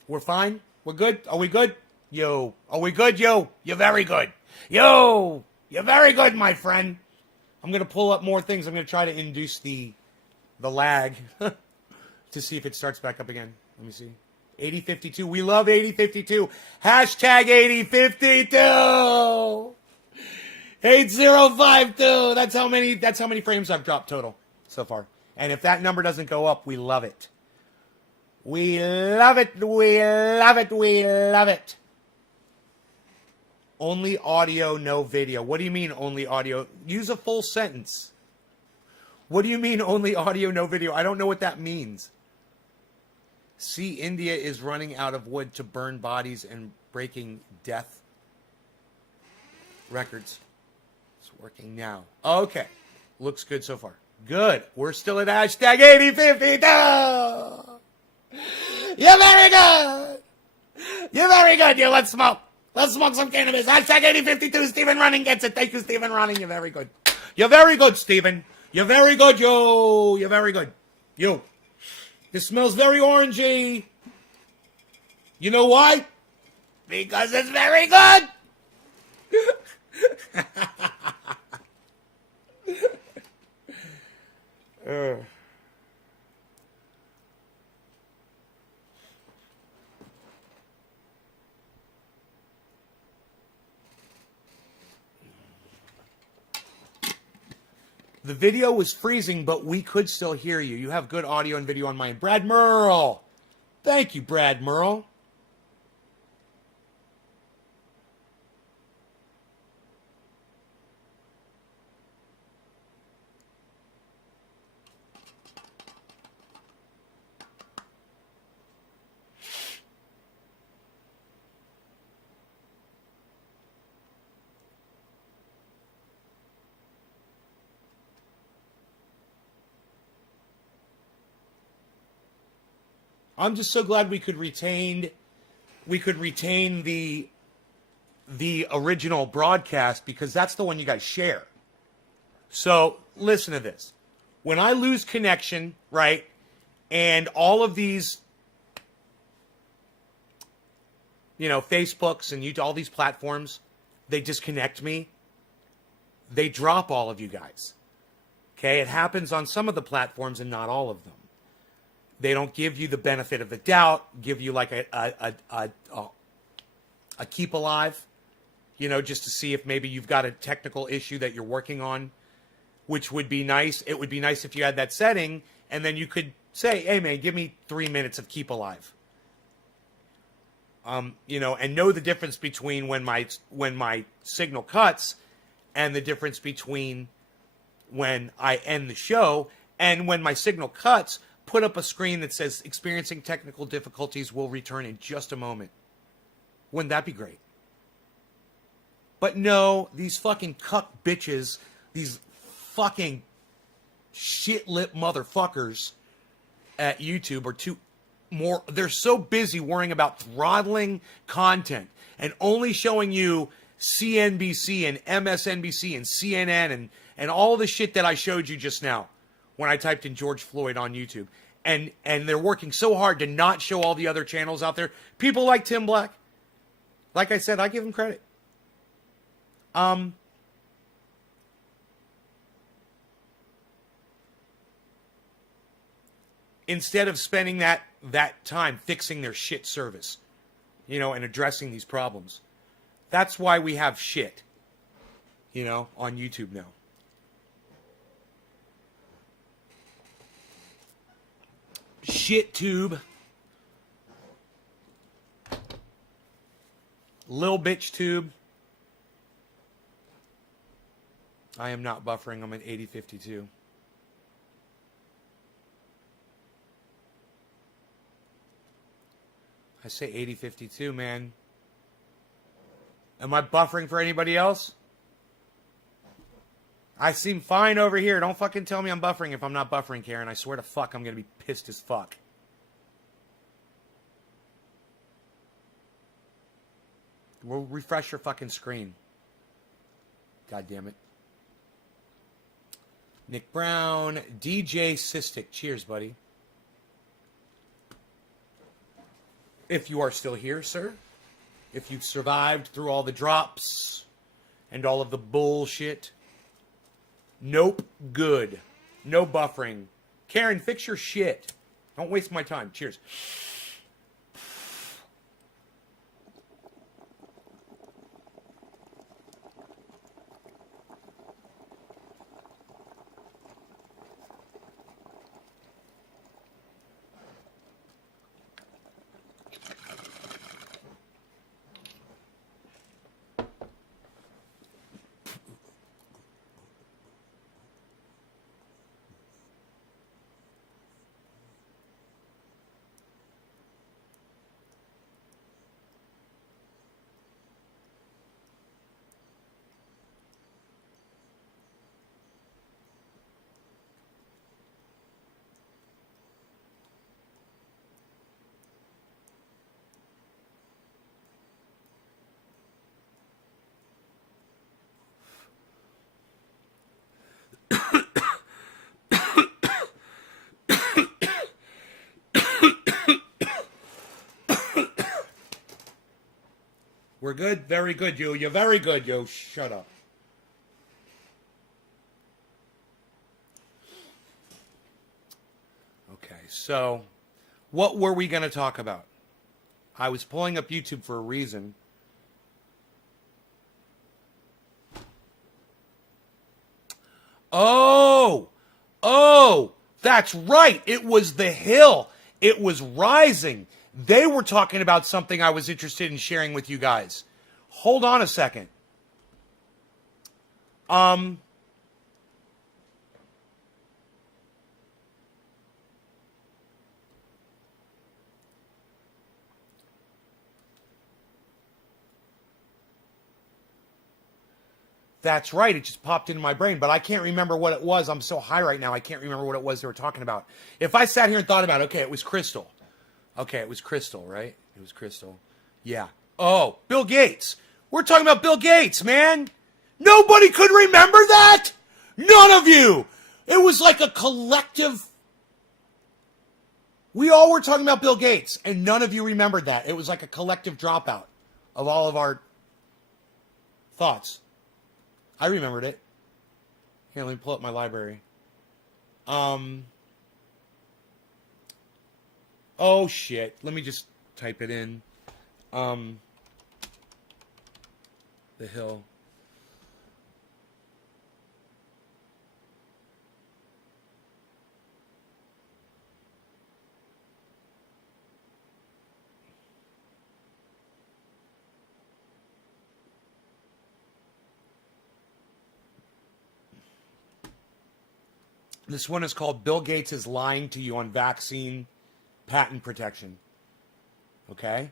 We're fine? We're good? Are we good? Yo. Are we good, yo? You're very good. Yo. You're very good, my friend. I'm going to pull up more things. I'm going to try to induce the lag to see if it starts back up again. Let me see. 8052. We love 8052. Hashtag 8052. 8052. That's how many frames I've dropped total so far. And if that number doesn't go up, we love it. We love it. We love it. We love it. Only audio, no video. What do you mean only audio? Use a full sentence. What do you mean only audio, no video? I don't know what that means. See, India is running out of wood to burn bodies and breaking death Records. It's working now. Okay. Looks good so far. Good. We're still at hashtag 8052. You're very good. You're very good. You let's smoke. Let's smoke some cannabis. Hashtag 8052. Stephen Running gets it. Thank you, Stephen Running. You're very good. You're very good, Stephen. You're very good, yo. You're very good. You. This smells very orangey. You know why? Because it's very good. The video was freezing, but we could still hear you. You have good audio and video on mine. Brad Merle. Thank you, Brad Merle. I'm just so glad we could retain the original broadcast, because that's the one you guys share. So listen to this. When I lose connection, right, and all of these, Facebooks and YouTube, all these platforms, they disconnect me, they drop all of you guys. Okay, it happens on some of the platforms and not all of them. They don't give you the benefit of the doubt, give you like a keep alive, just to see if maybe you've got a technical issue that you're working on, which would be nice. It would be nice if you had that setting, and then you could say, hey man, give me 3 minutes of keep alive. And know the difference between when my signal cuts and the difference between when I end the show. And when my signal cuts, put up a screen that says experiencing technical difficulties, will return in just a moment. Wouldn't that be great? But no, these fucking cuck bitches, these fucking shit-lip motherfuckers at YouTube they're so busy worrying about throttling content and only showing you CNBC and MSNBC and CNN and all the shit that I showed you just now when I typed in George Floyd on YouTube. And they're working so hard to not show all the other channels out there. People like Tim Black. Like I said, I give him credit. Instead of spending that time fixing their shit service, and addressing these problems. That's why we have shit, on YouTube now. Shit tube. Lil bitch tube. I am not buffering. I'm at 8052. I say 8052, man. Am I buffering for anybody else? I seem fine over here. Don't fucking tell me I'm buffering if I'm not buffering, Karen. I swear to fuck, I'm going to be pissed as fuck. We'll refresh your fucking screen. God damn it. Nick Brown, DJ Cystic. Cheers, buddy. If you are still here, sir. If you've survived through all the drops and all of the bullshit. Nope, good. No buffering. Karen, fix your shit. Don't waste my time. Cheers. We're good? Very good, you. You're very good, yo. Shut up. Okay, so what were we going to talk about? I was pulling up YouTube for a reason. Oh, that's right. It was The Hill. It was Rising. They were talking about something I was interested in sharing with you guys. Hold on a second. That's right. It just popped into my brain, but I can't remember what it was. I'm so high right now. I can't remember what it was they were talking about. If I sat here and thought about it, okay, it was Crystal. Okay, it was Crystal, right? It was Crystal. Yeah. Oh, Bill Gates. We're talking about Bill Gates, man. Nobody could remember that. None of you. It was like a collective. We all were talking about Bill Gates, and none of you remembered that. It was like a collective dropout of all of our thoughts. I remembered it. Here, let me pull up my library. Oh, shit. Let me just type it in. The Hill. This one is called Bill Gates is Lying to You on Vaccine Patent Protection. Okay?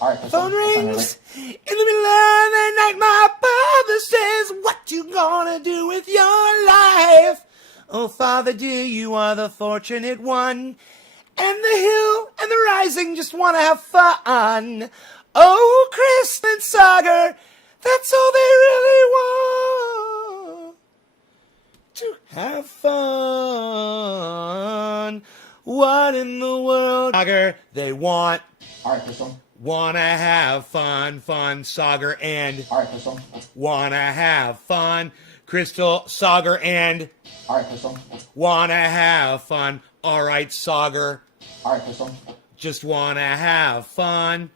All right, Phone rings in the middle of the night. My father says, what you gonna do with your life? Oh, Father dear, you are the fortunate one. And the Hill and the Rising just want to have fun. Oh, Chris and Sagar, that's all they really want. To have fun. What in the world, Sagar, they want? All right, Crystal. Wanna have fun, Sagar, and All right, Crystal. wanna have fun, Crystal, Sagar, and All right, Crystal. wanna have fun. All right, Sagar, All right, Crystal. just wanna have fun.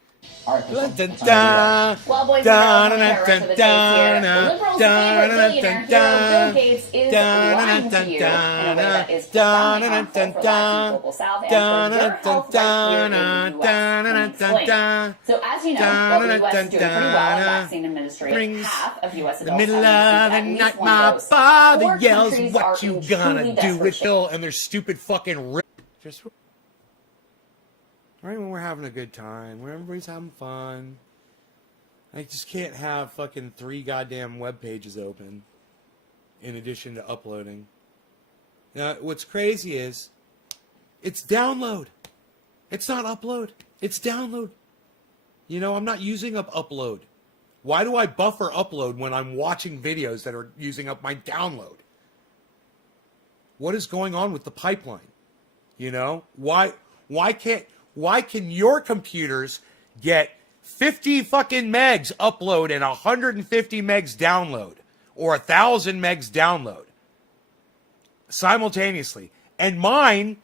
All right, Crystal. Dun, That's dun, not dun, Well, boys and dun, girls, dun, let me get right to the chase dun, here. dun, The liberals' dun, favorite dun, billionaire dun, hero, dun, Bill Gates, is dun, lying dun, to you dun, in a way that is dun, profoundly dun, harmful dun, for dun, Latin Global South and dun, for your dun, health right here in the dun, U.S. dun, Let me dun, explain. dun, So as you know, dun, while the dun, U.S. is doing pretty well in dun, vaccine administration, brings half of U.S. the adults middle have of received the at least night, one my dose. father Four yells, countries what are you in gonna truly do desperate with shape. Bill and their stupid fucking just right when we're having a good time, where everybody's having fun. I just can't have fucking 3 goddamn web pages open in addition to uploading. Now, what's crazy is it's download. It's not upload. It's download. You know, I'm not using up upload. Why do I buffer upload when I'm watching videos that are using up my download? What is going on with the pipeline? You know, why can your computers get 50 fucking megs upload and 150 megs download, or 1,000 megs download simultaneously? And mine,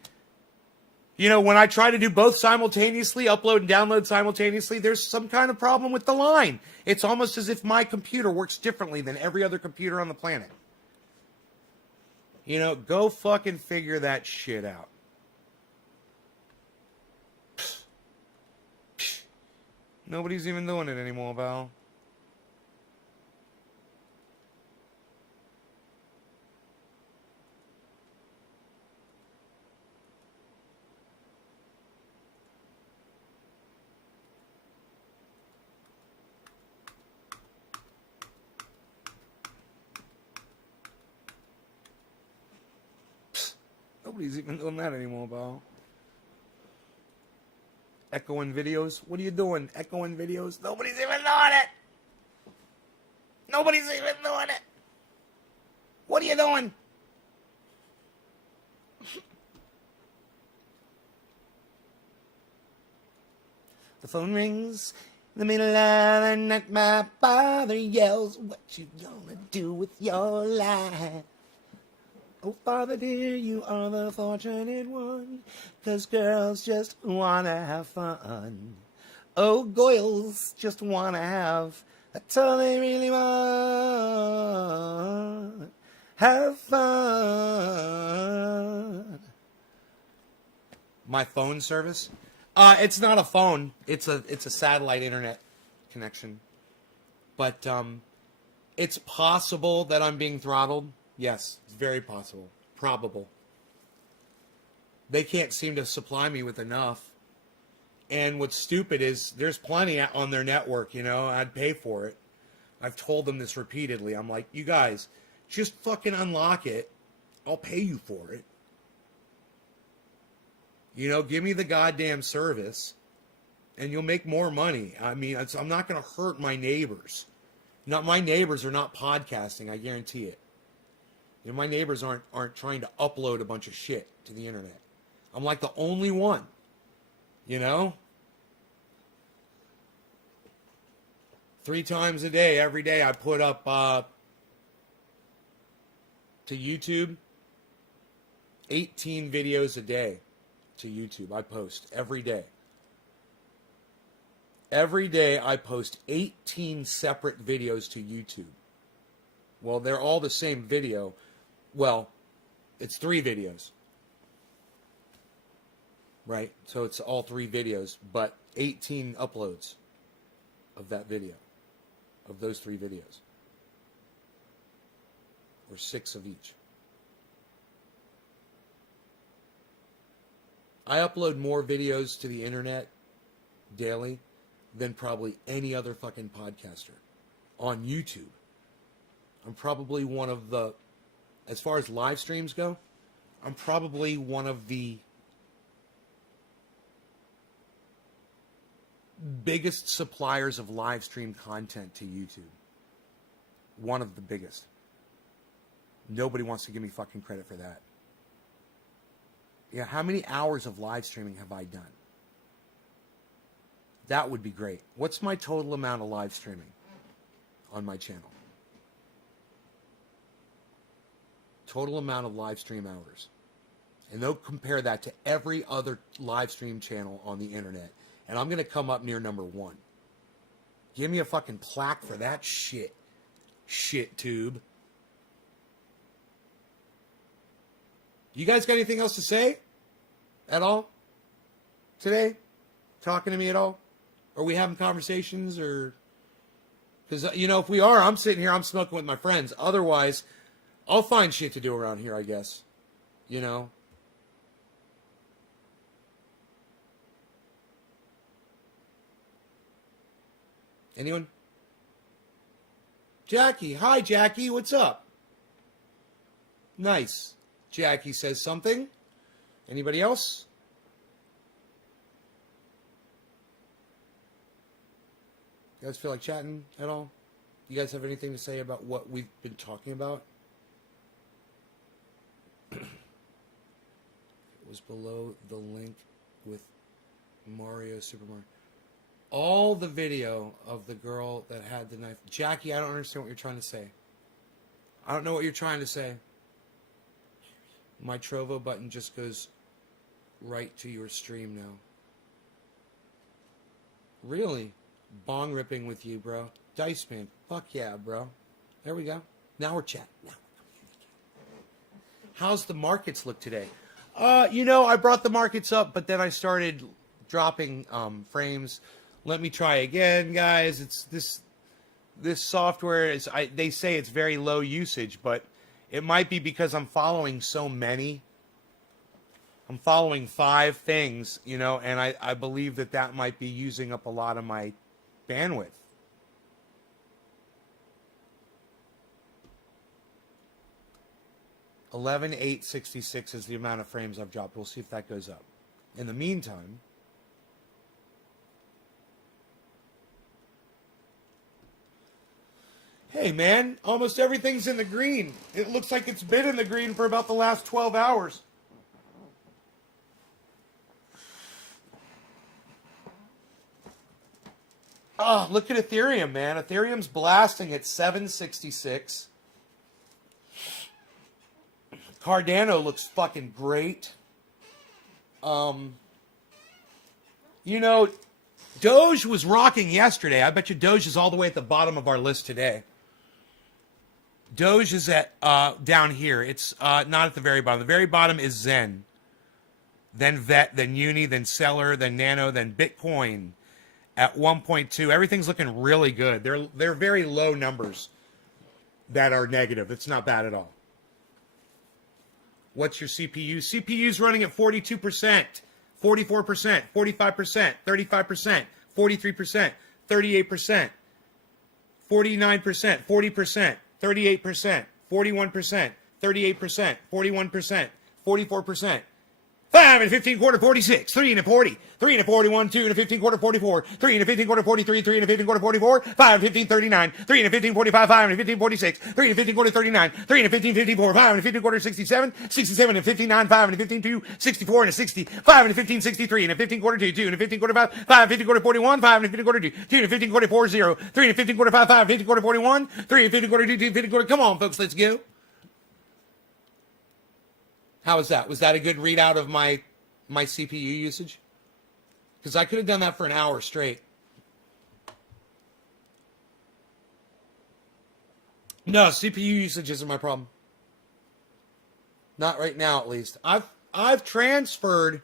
you know, when I try to do both simultaneously, upload and download simultaneously, there's some kind of problem with the line. It's almost as if my computer works differently than every other computer on the planet. You know, go fucking figure that shit out. Nobody's even doing it anymore, pal. Nobody's even doing that anymore, pal. Echoing videos? What are you doing? Echoing videos? Nobody's even doing it! Nobody's even doing it! What are you doing? The phone rings in the middle of the night. My father yells, "What you gonna do with your life?" Oh, father dear, you are the fortunate one, 'cause girls just wanna have fun. Oh, girls just wanna have, that's all they really want. Have fun. My phone service? It's not a phone. It's a satellite internet connection. But it's possible that I'm being throttled. Yes, it's very possible. Probable. They can't seem to supply me with enough. And what's stupid is there's plenty on their network, you know. I'd pay for it. I've told them this repeatedly. I'm like, you guys, just fucking unlock it. I'll pay you for it. You know, give me the goddamn service, and you'll make more money. I mean, I'm not going to hurt my neighbors. My neighbors are not podcasting, I guarantee it. You know, my neighbors aren't trying to upload a bunch of shit to the internet. I'm like the only one. You know? 3 times a day, every day, I put up to YouTube 18 videos a day to YouTube. I post every day. Every day I post 18 separate videos to YouTube. Well, they're all the same video. Well, it's 3 videos. Right? So it's all 3 videos, but 18 uploads of that video. Of those 3 videos. Or 6 of each. I upload more videos to the internet daily than probably any other fucking podcaster on YouTube. I'm probably one of the, as far as live streams go, I'm probably one of the biggest suppliers of live stream content to YouTube. One of the biggest. Nobody wants to give me fucking credit for that. Yeah, how many hours of live streaming have I done? That would be great. What's my total amount of live streaming on my channel? Total amount of live stream hours. And they'll compare that to every other live stream channel on the internet. And I'm going to come up near number 1. Give me a fucking plaque for that shit. Shit tube. You guys got anything else to say? At all? Today? Talking to me at all? Are we having conversations? Or because, you know, if we are, I'm sitting here, I'm smoking with my friends. Otherwise, I'll find shit to do around here, I guess. You know? Anyone? Jackie. Hi, Jackie. What's up? Nice. Jackie says something. Anybody else? You guys feel like chatting at all? You guys have anything to say about what we've been talking about? It was below the link with Mario, Super Mario. All the video of the girl that had the knife. Jackie, I don't understand what you're trying to say. I don't know what you're trying to say. My Trovo button just goes right to your stream now. Really? Bong ripping with you, bro. Dice Man. Fuck yeah, bro. There we go. Now we're chatting. How's the markets look today? You know, I brought the markets up, but then I started dropping frames. Let me try again, guys. It's this software is they say it's very low usage, but it might be because I'm following so many. I'm following 5 things, you know, and I believe that might be using up a lot of my bandwidth. $11,866 is the amount of frames I've dropped. We'll see if that goes up. In the meantime, hey man, almost everything's in the green. It looks like it's been in the green for about the last 12 hours. Oh, look at Ethereum, man. Ethereum's blasting at 766. Cardano looks fucking great. You know, Doge was rocking yesterday. I bet you Doge is all the way at the bottom of our list today. Doge is at down here. It's not at the very bottom. The very bottom is Zen, then VET, then Uni, then Stellar, then Nano, then Bitcoin at 1.2. Everything's looking really good. They're very low numbers that are negative. It's not bad at all. What's your CPU? CPU's running at 42%, 44%, 45%, 35%, 43%, 38%, 49%, 40%, 38%, 41%, 38%, 41%, 44%. 5 and 15 quarter 46, 3 and a 40, 3 and a 41, 2 and a 15 quarter 44, 3 and a 15 quarter 43, 3 and a 15 quarter 44, 5 and 15 39, 3 and a 15 45, 5 and a 15 46, 3 and a 15 quarter 39, 3 and a 15 54, 5 and a 15 quarter 67, 67 and 59, 5 and a 15 2, 64 and a 60, 5 and a 15 63 and a 15 quarter 2, 2 and a 15 quarter 5, 5 and a 15 quarter 41, 5 and a 15 quarter 2, 2 and a 15 quarter 40, 3 and a 15 quarter 5, 5 and a 15 quarter 41, 3 and a 15 quarter 2, 2 15 quarter. Come on, folks, let's go. How was that? Was that a good readout of my CPU usage? Because I could have done that for an hour straight. No, CPU usage isn't my problem. Not right now, at least. I've transferred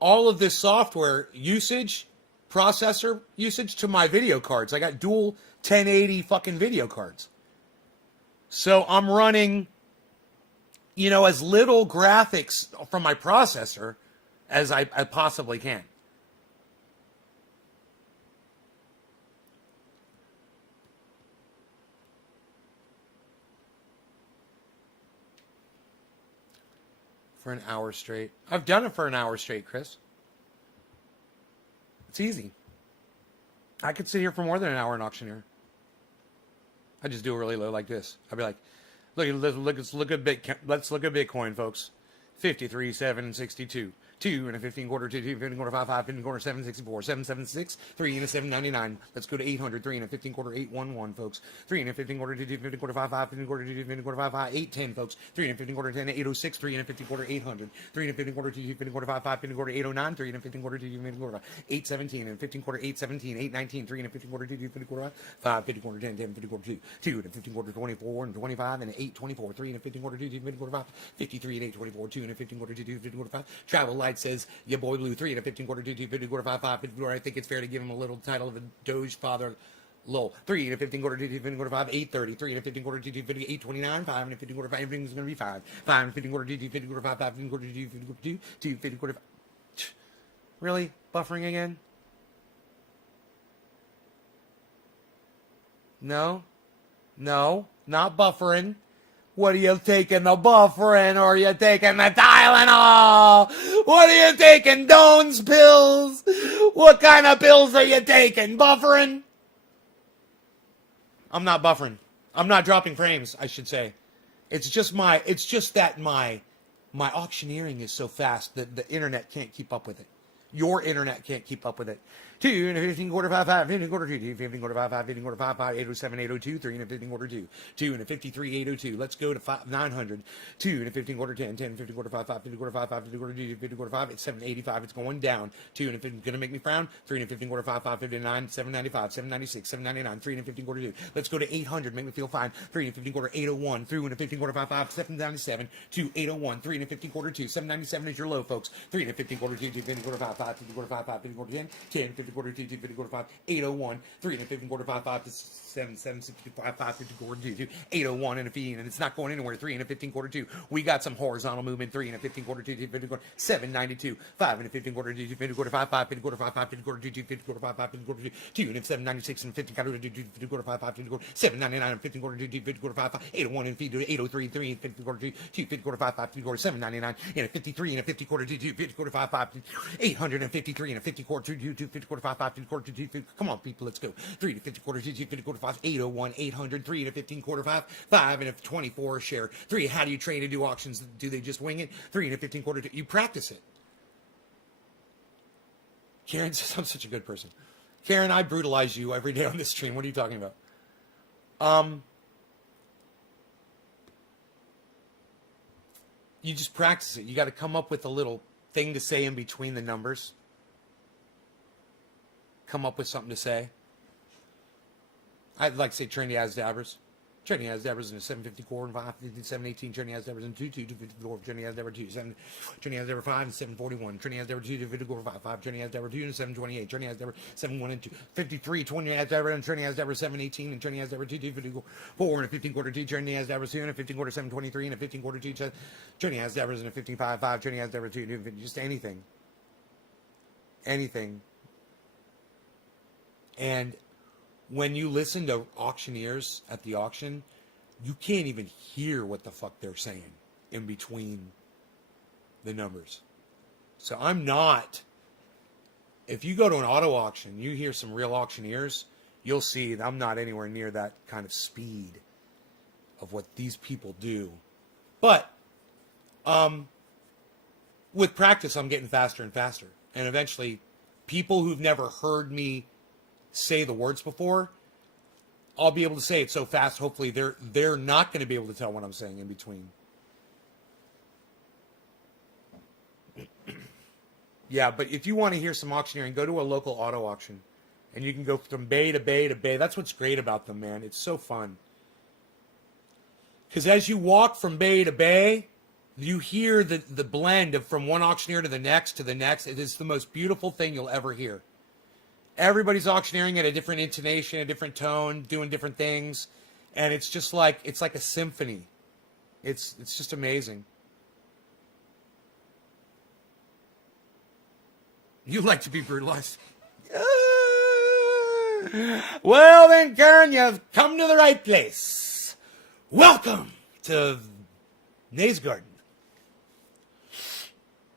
all of this software usage, processor usage to my video cards. I got dual 1080 fucking video cards. So I'm running, you know, as little graphics from my processor as I possibly can. For an hour straight. I've done it for an hour straight, Chris. It's easy. I could sit here for more than an hour in Auctioneer. I just do it really low like this. I'd be like, let's look at Bitcoin, folks. 53, 7, 62. 2 and a 15 quarter, 2, 15 quarter, 5, 5, 15 quarter, 764, 776, 3 and a 799. Let's go to 800, 3 and a 15 quarter, 811, folks. 3 and a 15 quarter, 2, 15 quarter, 5, 5, 15 quarter, 2, 15 quarter, 5, 5, 810, folks. 3 and a 15 quarter, 10, 806, 3 and a 15 quarter, 800. 3 and a 15 quarter, 2, 15 quarter, 5, 5, 15 quarter, 809, 3 and a 15 quarter, 2, 15 quarter, 817, and 15 quarter, 817, 819, 3 and a 15 quarter, 2, 15 quarter, 5, 15 quarter, 10, 10, 15 quarter, 2, 2 and a 15 quarter, 24, and 25, and 824, 3 and a 15 quarter, 2, 15 quarter, 5, 53 and 824, 2 and a 15 quarter, 2, 15 quarter, 5. Travel Light says, your boy Blue, 3 and a 15 quarter, 2, 15 quarter, 5, 5, 15 quarter. I think it's fair to give him a little title of a Doge father. Lol. 3 and a 15 quarter, 2, 15 quarter, 5, 830. 3 and a 15 quarter, 2, 15 829. 5 and a 15 quarter, 5, everything's going to be 5. 5 and a 15 quarter, 2, 15 quarter, 5, 5, 15 quarter, 2, 15 quarter, 2, 2, 15 quarter, 5. Really? Buffering again? No? No? Not buffering. What are you taking, the buffering, or are you taking the Tylenol? What are you taking, Doan's pills? What kind of pills are you taking, buffering? I'm not buffering. I'm not dropping frames, I should say. It's just that my auctioneering is so fast that the internet can't keep up with it. Your internet can't keep up with it. 2 and a 15 quarter, 5, 5, 15 quarter, 2, 15 quarter, 5, 5, 15 quarter, 5, 5, 807, 802, 3 and a 15 quarter, 2, 2 and a 53, 802. Let's go to 900. 2 and a 15 quarter, 10, 10, 15 quarter, 5, 5, 15 quarter, 5, 5, 15 quarter, 2, 15 quarter, 5, it's 785. It's going down. 2 and a 15, gonna make me frown. 3 and a 15 quarter, 5, 5, 59, 795, 796, 799, 3 and a 15 quarter, 2. Let's go to 800. Make me feel fine. 3 and a 15 quarter, 801. 3 and a 15 quarter, 5, 5, 797, 2, 801. 3 and a 15 quarter, 2, 797 is your low, folks. 3 and a 15 quarter, 2, 15 quarter, 5, 5, 15 quarter, 5, 5, 15 quarter, 10, 10, 15 quarter, 2, 15 quarter, 5, 801, 3 and a 15 quarter, 5, 5, 7, 7, 65, 5, 15 quarter, 2, 801 and a 15, and it's not going anywhere. 3 and a 15 quarter, 2. We got some horizontal movement. 3 and a 15 quarter, 2, 15 quarter, 792, 5 and a 15 quarter, 2, 15 quarter, 5, 5, 15 quarter, 5, 5, 15 quarter, 2, 15 quarter, 5, 5, 15 quarter, 2, 2 and a 796 and 15 quarter, 2, 15 quarter, 5, 5, 15 quarter, 799 and 15 quarter, 2, 15 quarter, 5, 5, 801 and 803, 3 and 15 quarter, 2, 15 quarter, 5, 5, 15 quarter, 799 and a 53 and a 50 quarter, 2, 50 quarter, 5, 5, 853 and a 50 quarter, 2, 50 quarter, 5, 5, 50 quarter, 2, 50. Come on, people, let's go. 3 to 50 quarter, 2, 50 quarter, 5, 801, 800, 3 to 15 quarter, 5, 5 and a 24 share. 3, how do you train to do auctions? Do they just wing it? 3 to 15 quarter, 2, you practice it. Karen says I'm such a good person. Karen, I brutalize you every day on this stream. What are you talking about? You just practice it. You got to come up with a little thing to say in between the numbers. Come up with something to say. I'd like to say Trinity Asdabbers. Trinity Asdabbers in a 750 core and 550, 718. Trinity Asdabbers in 254. Trinity Asdabber 2, 7. Trinity Asdabber 5 and 741. Trinity Asdabber 2, 250 core 5, 5. Trinity Asdabber 2 and 728. Trinity Asdabber 7, 1 and 2. 53. Trinity Asdabber and Trinity Asdabber 718 and Trinity Asdabber 2, 250 4 and a 15 quarter 2. Trinity Asdabber 2 and a 15 quarter 723 and a 15 quarter 2. Trinity Asdabbers in a 15 5, 5. Trinity Asdabber 2, 250. Just anything. Anything. And when you listen to auctioneers at the auction, you can't even hear what the fuck they're saying in between the numbers. So I'm not, if you go to an auto auction, you hear some real auctioneers, you'll see that I'm not anywhere near that kind of speed of what these people do. But with practice, I'm getting faster and faster. And eventually, people who've never heard me say the words before, I'll be able to say it so fast, hopefully they're not going to be able to tell what I'm saying in between. Yeah, but if you want to hear some auctioneering, go to a local auto auction. And you can go from bay to bay to bay. That's what's great about them, man. It's so fun. Because as you walk from bay to bay, you hear the blend of from one auctioneer to the next. It is the most beautiful thing you'll ever hear. Everybody's auctioneering at a different intonation, a different tone, doing different things. And it's just like, it's like a symphony. It's just amazing. You like to be brutalized. Well then, Karen, you've come to the right place. Welcome to Nays Garden,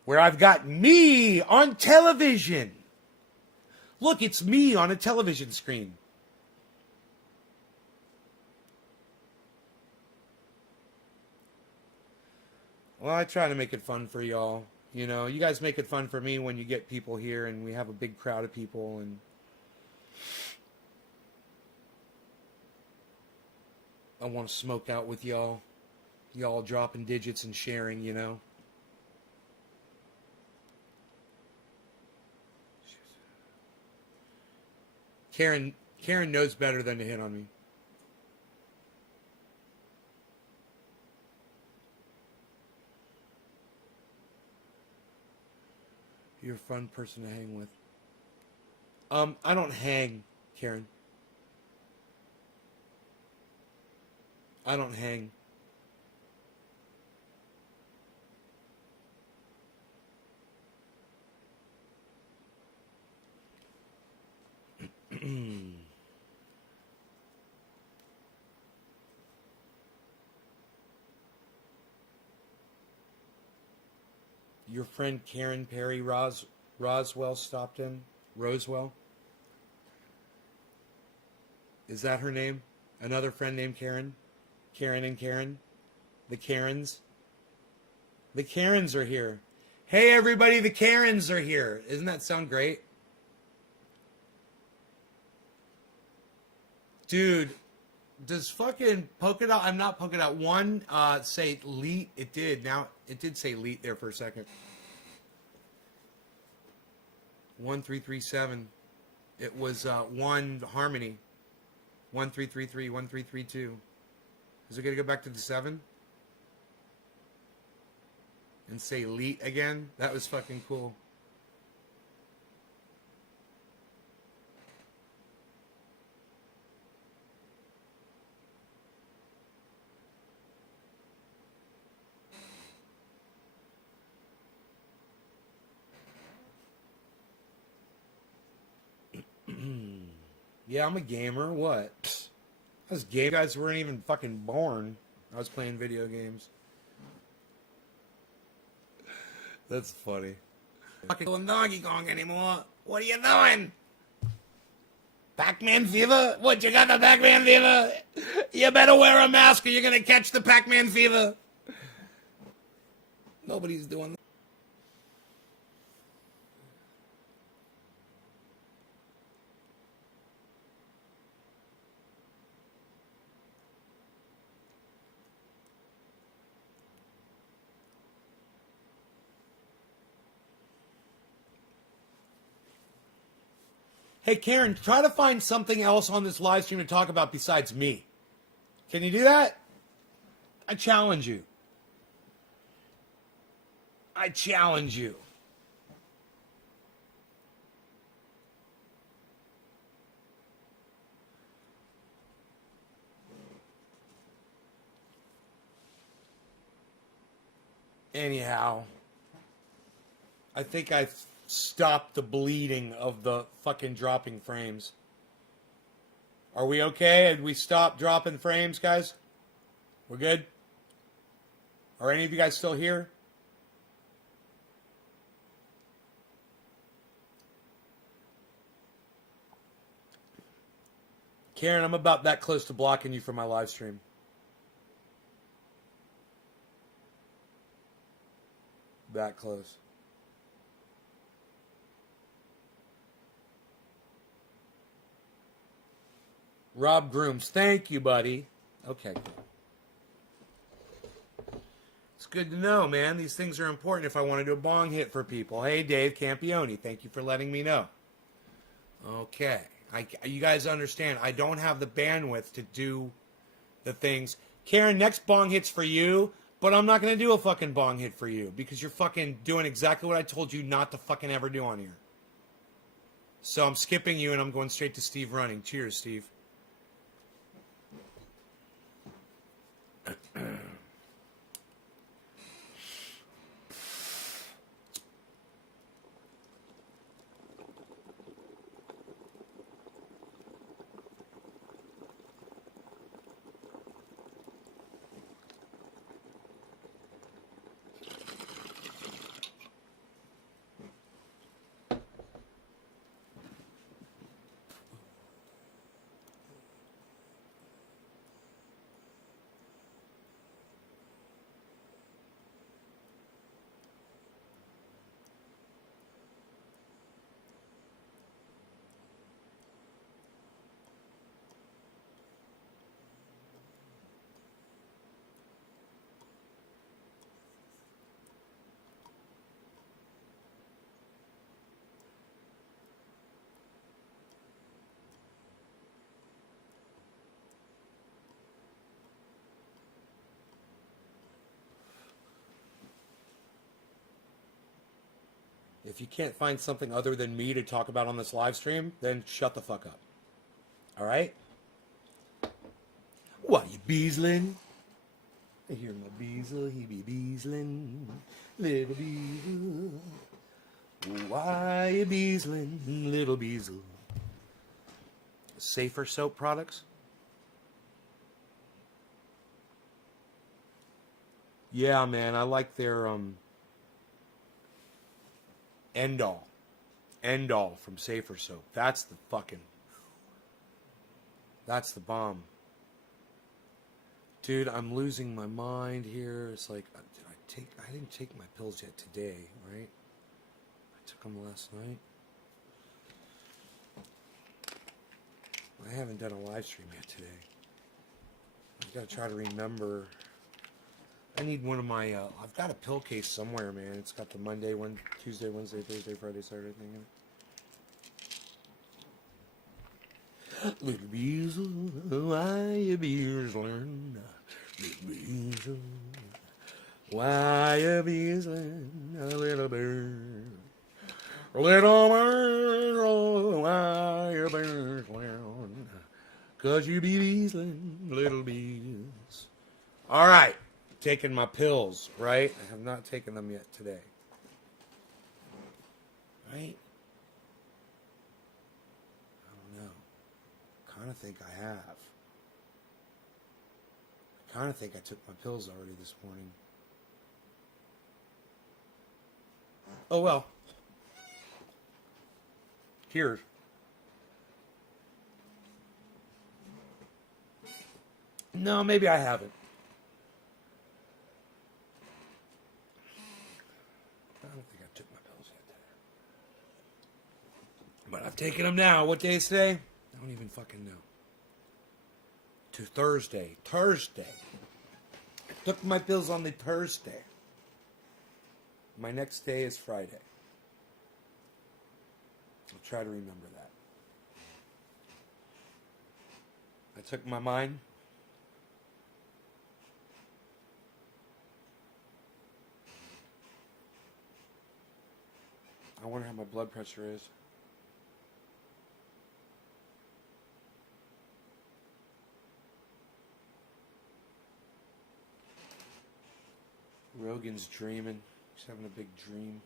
where I've got me on television. Look, it's me on a television screen. Well, I try to make it fun for y'all. You know, you guys make it fun for me when you get people here and we have a big crowd of people and I want to smoke out with y'all. Y'all dropping digits and sharing, you know. Karen knows better than to hit on me. You're a fun person to hang with. I don't hang, Karen. I don't hang. Your friend Karen Perry Roswell stopped him? Roswell? Is that her name? Another friend named Karen? Karen and Karen? The Karens? The Karens are here. Hey everybody, the Karens are here. Doesn't that sound great? Dude, does fucking Polka Dot, I'm not Polka Dot 1, say Leet? It did. Now, it did say Leet there for a second. 1337. It was 1 Harmony. 1333, 1332. Is it going to go back to the 7? And say Leet again? That was fucking cool. Yeah, I'm a gamer. What? Those game guys weren't even fucking born. I was playing video games. That's funny. Fucking doing Donkey Kong anymore. What are you doing? Pac-Man fever? What, you got the Pac-Man fever? You better wear a mask or you're gonna catch the Pac-Man fever. Nobody's doing that. Hey, Karen, try to find something else on this live stream to talk about besides me. Can you do that? I challenge you. I challenge you. Anyhow, I think I stopped the bleeding of the fucking dropping frames. Are we okay? Did we stop dropping frames, guys? We're good? Are any of you guys still here? Karen, I'm about that close to blocking you from my live stream. That close. Rob Grooms, thank you, buddy. Okay, cool. It's good to know, man. These things are important if I want to do a bong hit for people. Hey, Dave Campione, thank you for letting me know. Okay. You guys understand, I don't have the bandwidth to do the things. Karen, next bong hit's for you, but I'm not going to do a fucking bong hit for you because you're fucking doing exactly what I told you not to fucking ever do on here. So I'm skipping you and I'm going straight to Steve Running. Cheers, Steve. If you can't find something other than me to talk about on this live stream, then shut the fuck up. All right? Why you beasling? I hear my beazle, he be beasling. Little beazle. Why you beasling, little beazle? Safer soap products? Yeah, man, I like their End All from Safer Soap. That's the bomb. Dude, I'm losing my mind here. It's like, I didn't take my pills yet today, right? I took them last night. I haven't done a live stream yet today. I gotta try to remember. I need one of my, I've got a pill case somewhere, man. It's got the Monday, Tuesday, Wednesday, Thursday, Friday, Saturday thing in it. Little Beazle, why you beazling? Little Beazle, why you beazling? A little bird. Little bird, oh, why you beazling? 'Cause you be beazling, little bees. All right. Taking my pills, right? I have not taken them yet today. Right? I don't know. I kind of think I have. I kind of think I took my pills already this morning. Oh, well. Cheers. No, maybe I haven't. I don't think I took my pills yet today. But I've taken them now. What day is today? I don't even fucking know. To Thursday. Thursday. I took my pills on the Thursday. My next day is Friday. I'll try to remember that. Took my mind. I wonder how my blood pressure is. Rogan's dreaming. He's having a big dream.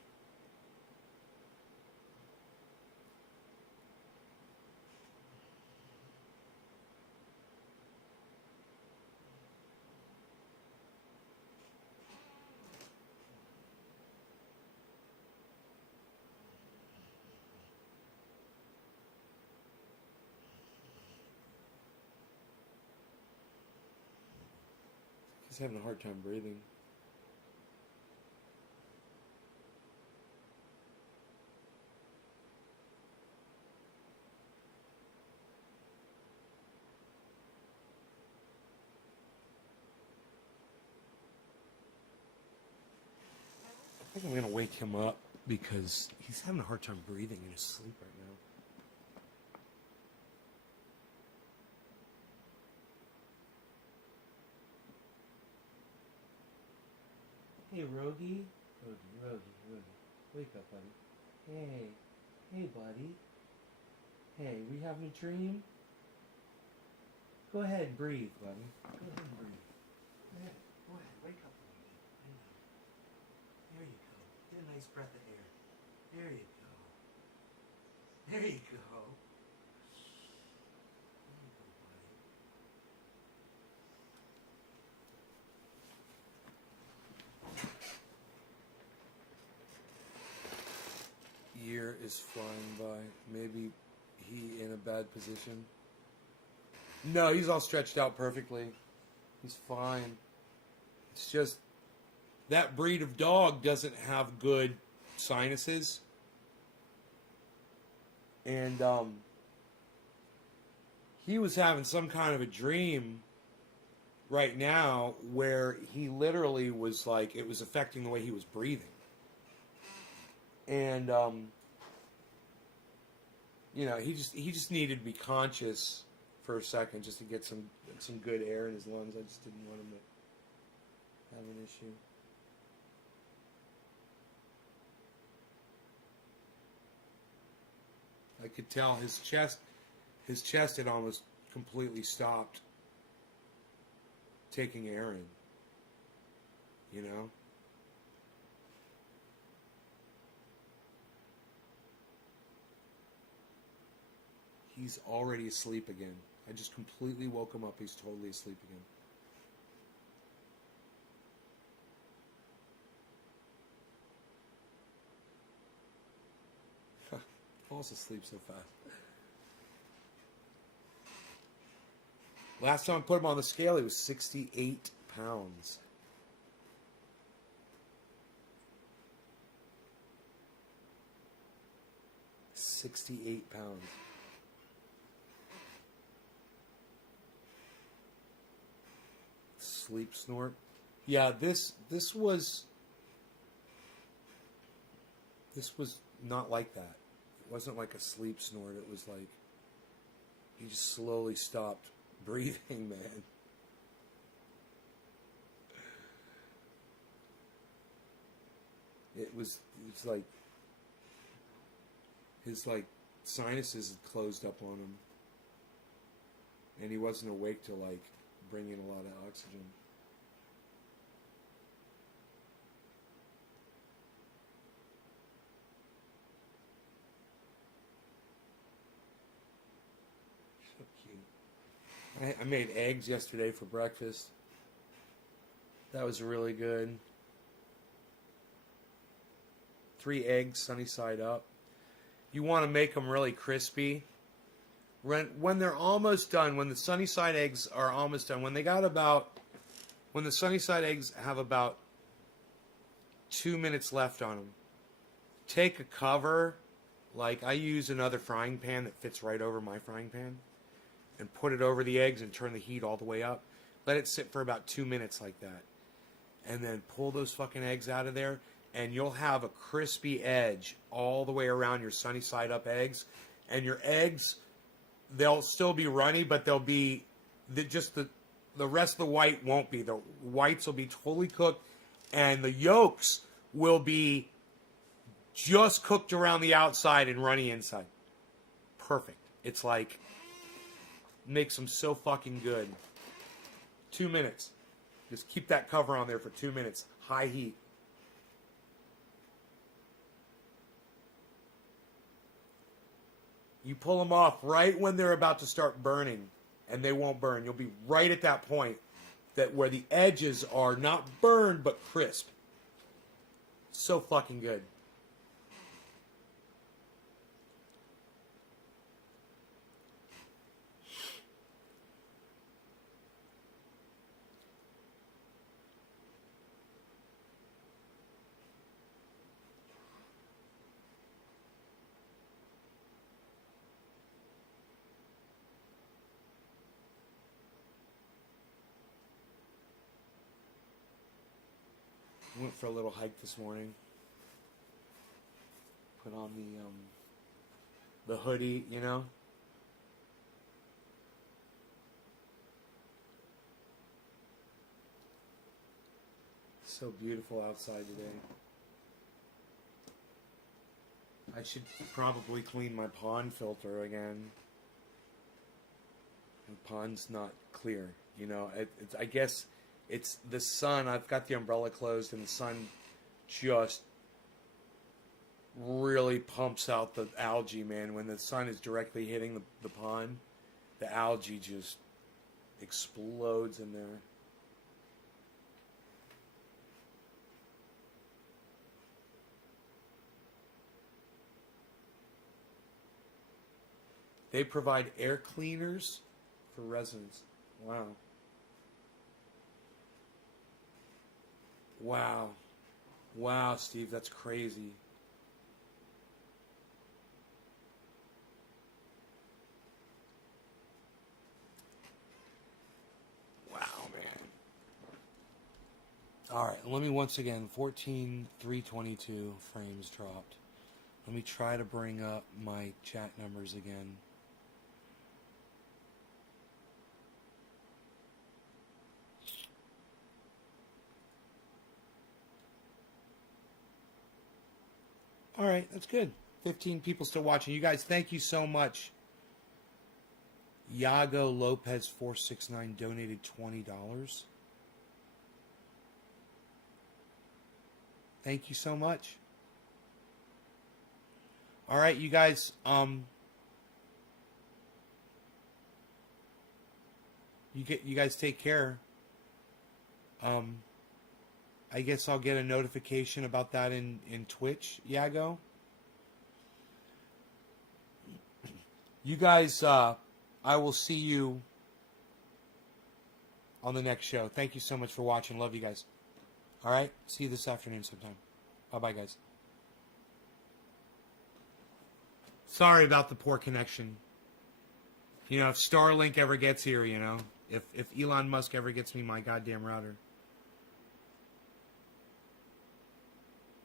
He's having a hard time breathing. I think I'm going to wake him up because he's having a hard time breathing in his sleep right now. Hey, Rogie. Rogie. Wake up, buddy. Hey, buddy. Hey, we having a dream? Go ahead and breathe, buddy. Go ahead and breathe. Go ahead, wake up, Rogie. I know. There you go. Get a nice breath of air. There you go. There you go. Year is flying by. Maybe he in a bad position. No, he's all stretched out perfectly. He's fine. It's just that breed of dog doesn't have good sinuses. And he was having some kind of a dream right now where he literally was like, it was affecting the way he was breathing. And you know, he just needed to be conscious for a second just to get some good air in his lungs. I just didn't want him to have an issue. I could tell his chest had almost completely stopped taking air in. You know? He's already asleep again. I just completely woke him up. He's totally asleep again. Falls asleep so fast. Last time I put him on the scale, he was 68 pounds. £68. Sleep snort. Yeah, this was not like that. It wasn't like a sleep snort. It was like he just slowly stopped breathing, man. It's like his sinuses had closed up on him, and he wasn't awake to bring in a lot of oxygen. So cute. I made eggs yesterday for breakfast. That was really good. 3 eggs, sunny side up. You want to make them really crispy. When they're almost done, when the sunny side eggs are almost done, when the sunny side eggs have about 2 minutes left on them, take a cover, like I use another frying pan that fits right over my frying pan, and put it over the eggs and turn the heat all the way up. Let it sit for about 2 minutes like that. And then pull those fucking eggs out of there, and you'll have a crispy edge all the way around your sunny side up eggs. And your eggs, they'll still be runny, but they'll be the rest of the white won't be. The whites will be totally cooked, and the yolks will be just cooked around the outside and runny inside. Perfect. It's like makes them so fucking good. 2 minutes. Just keep that cover on there for 2 minutes. High heat. You pull them off right when they're about to start burning, and they won't burn. You'll be right at that point that where the edges are not burned but crisp. So fucking good. Went for a little hike this morning. Put on the hoodie, you know. So beautiful outside today. I should probably clean my pond filter again. The pond's not clear, you know. I guess it's the sun. I've got the umbrella closed, and the sun just really pumps out the algae, man. When the sun is directly hitting the pond, the algae just explodes in there. They provide air cleaners for residents. Wow. Wow. Wow, Steve, that's crazy. Wow, man. All right, let me once again, 14,322 frames dropped. Let me try to bring up my chat numbers again. All right, that's good. 15 people still watching. You guys, thank you so much. Yago Lopez 469 donated $20. Thank you so much. All right, you guys. You guys take care. I guess I'll get a notification about that in Twitch, Yago. You guys, I will see you on the next show. Thank you so much for watching. Love you guys. All right? See you this afternoon sometime. Bye-bye, guys. Sorry about the poor connection. You know, if Starlink ever gets here, you know, if Elon Musk ever gets me my goddamn router.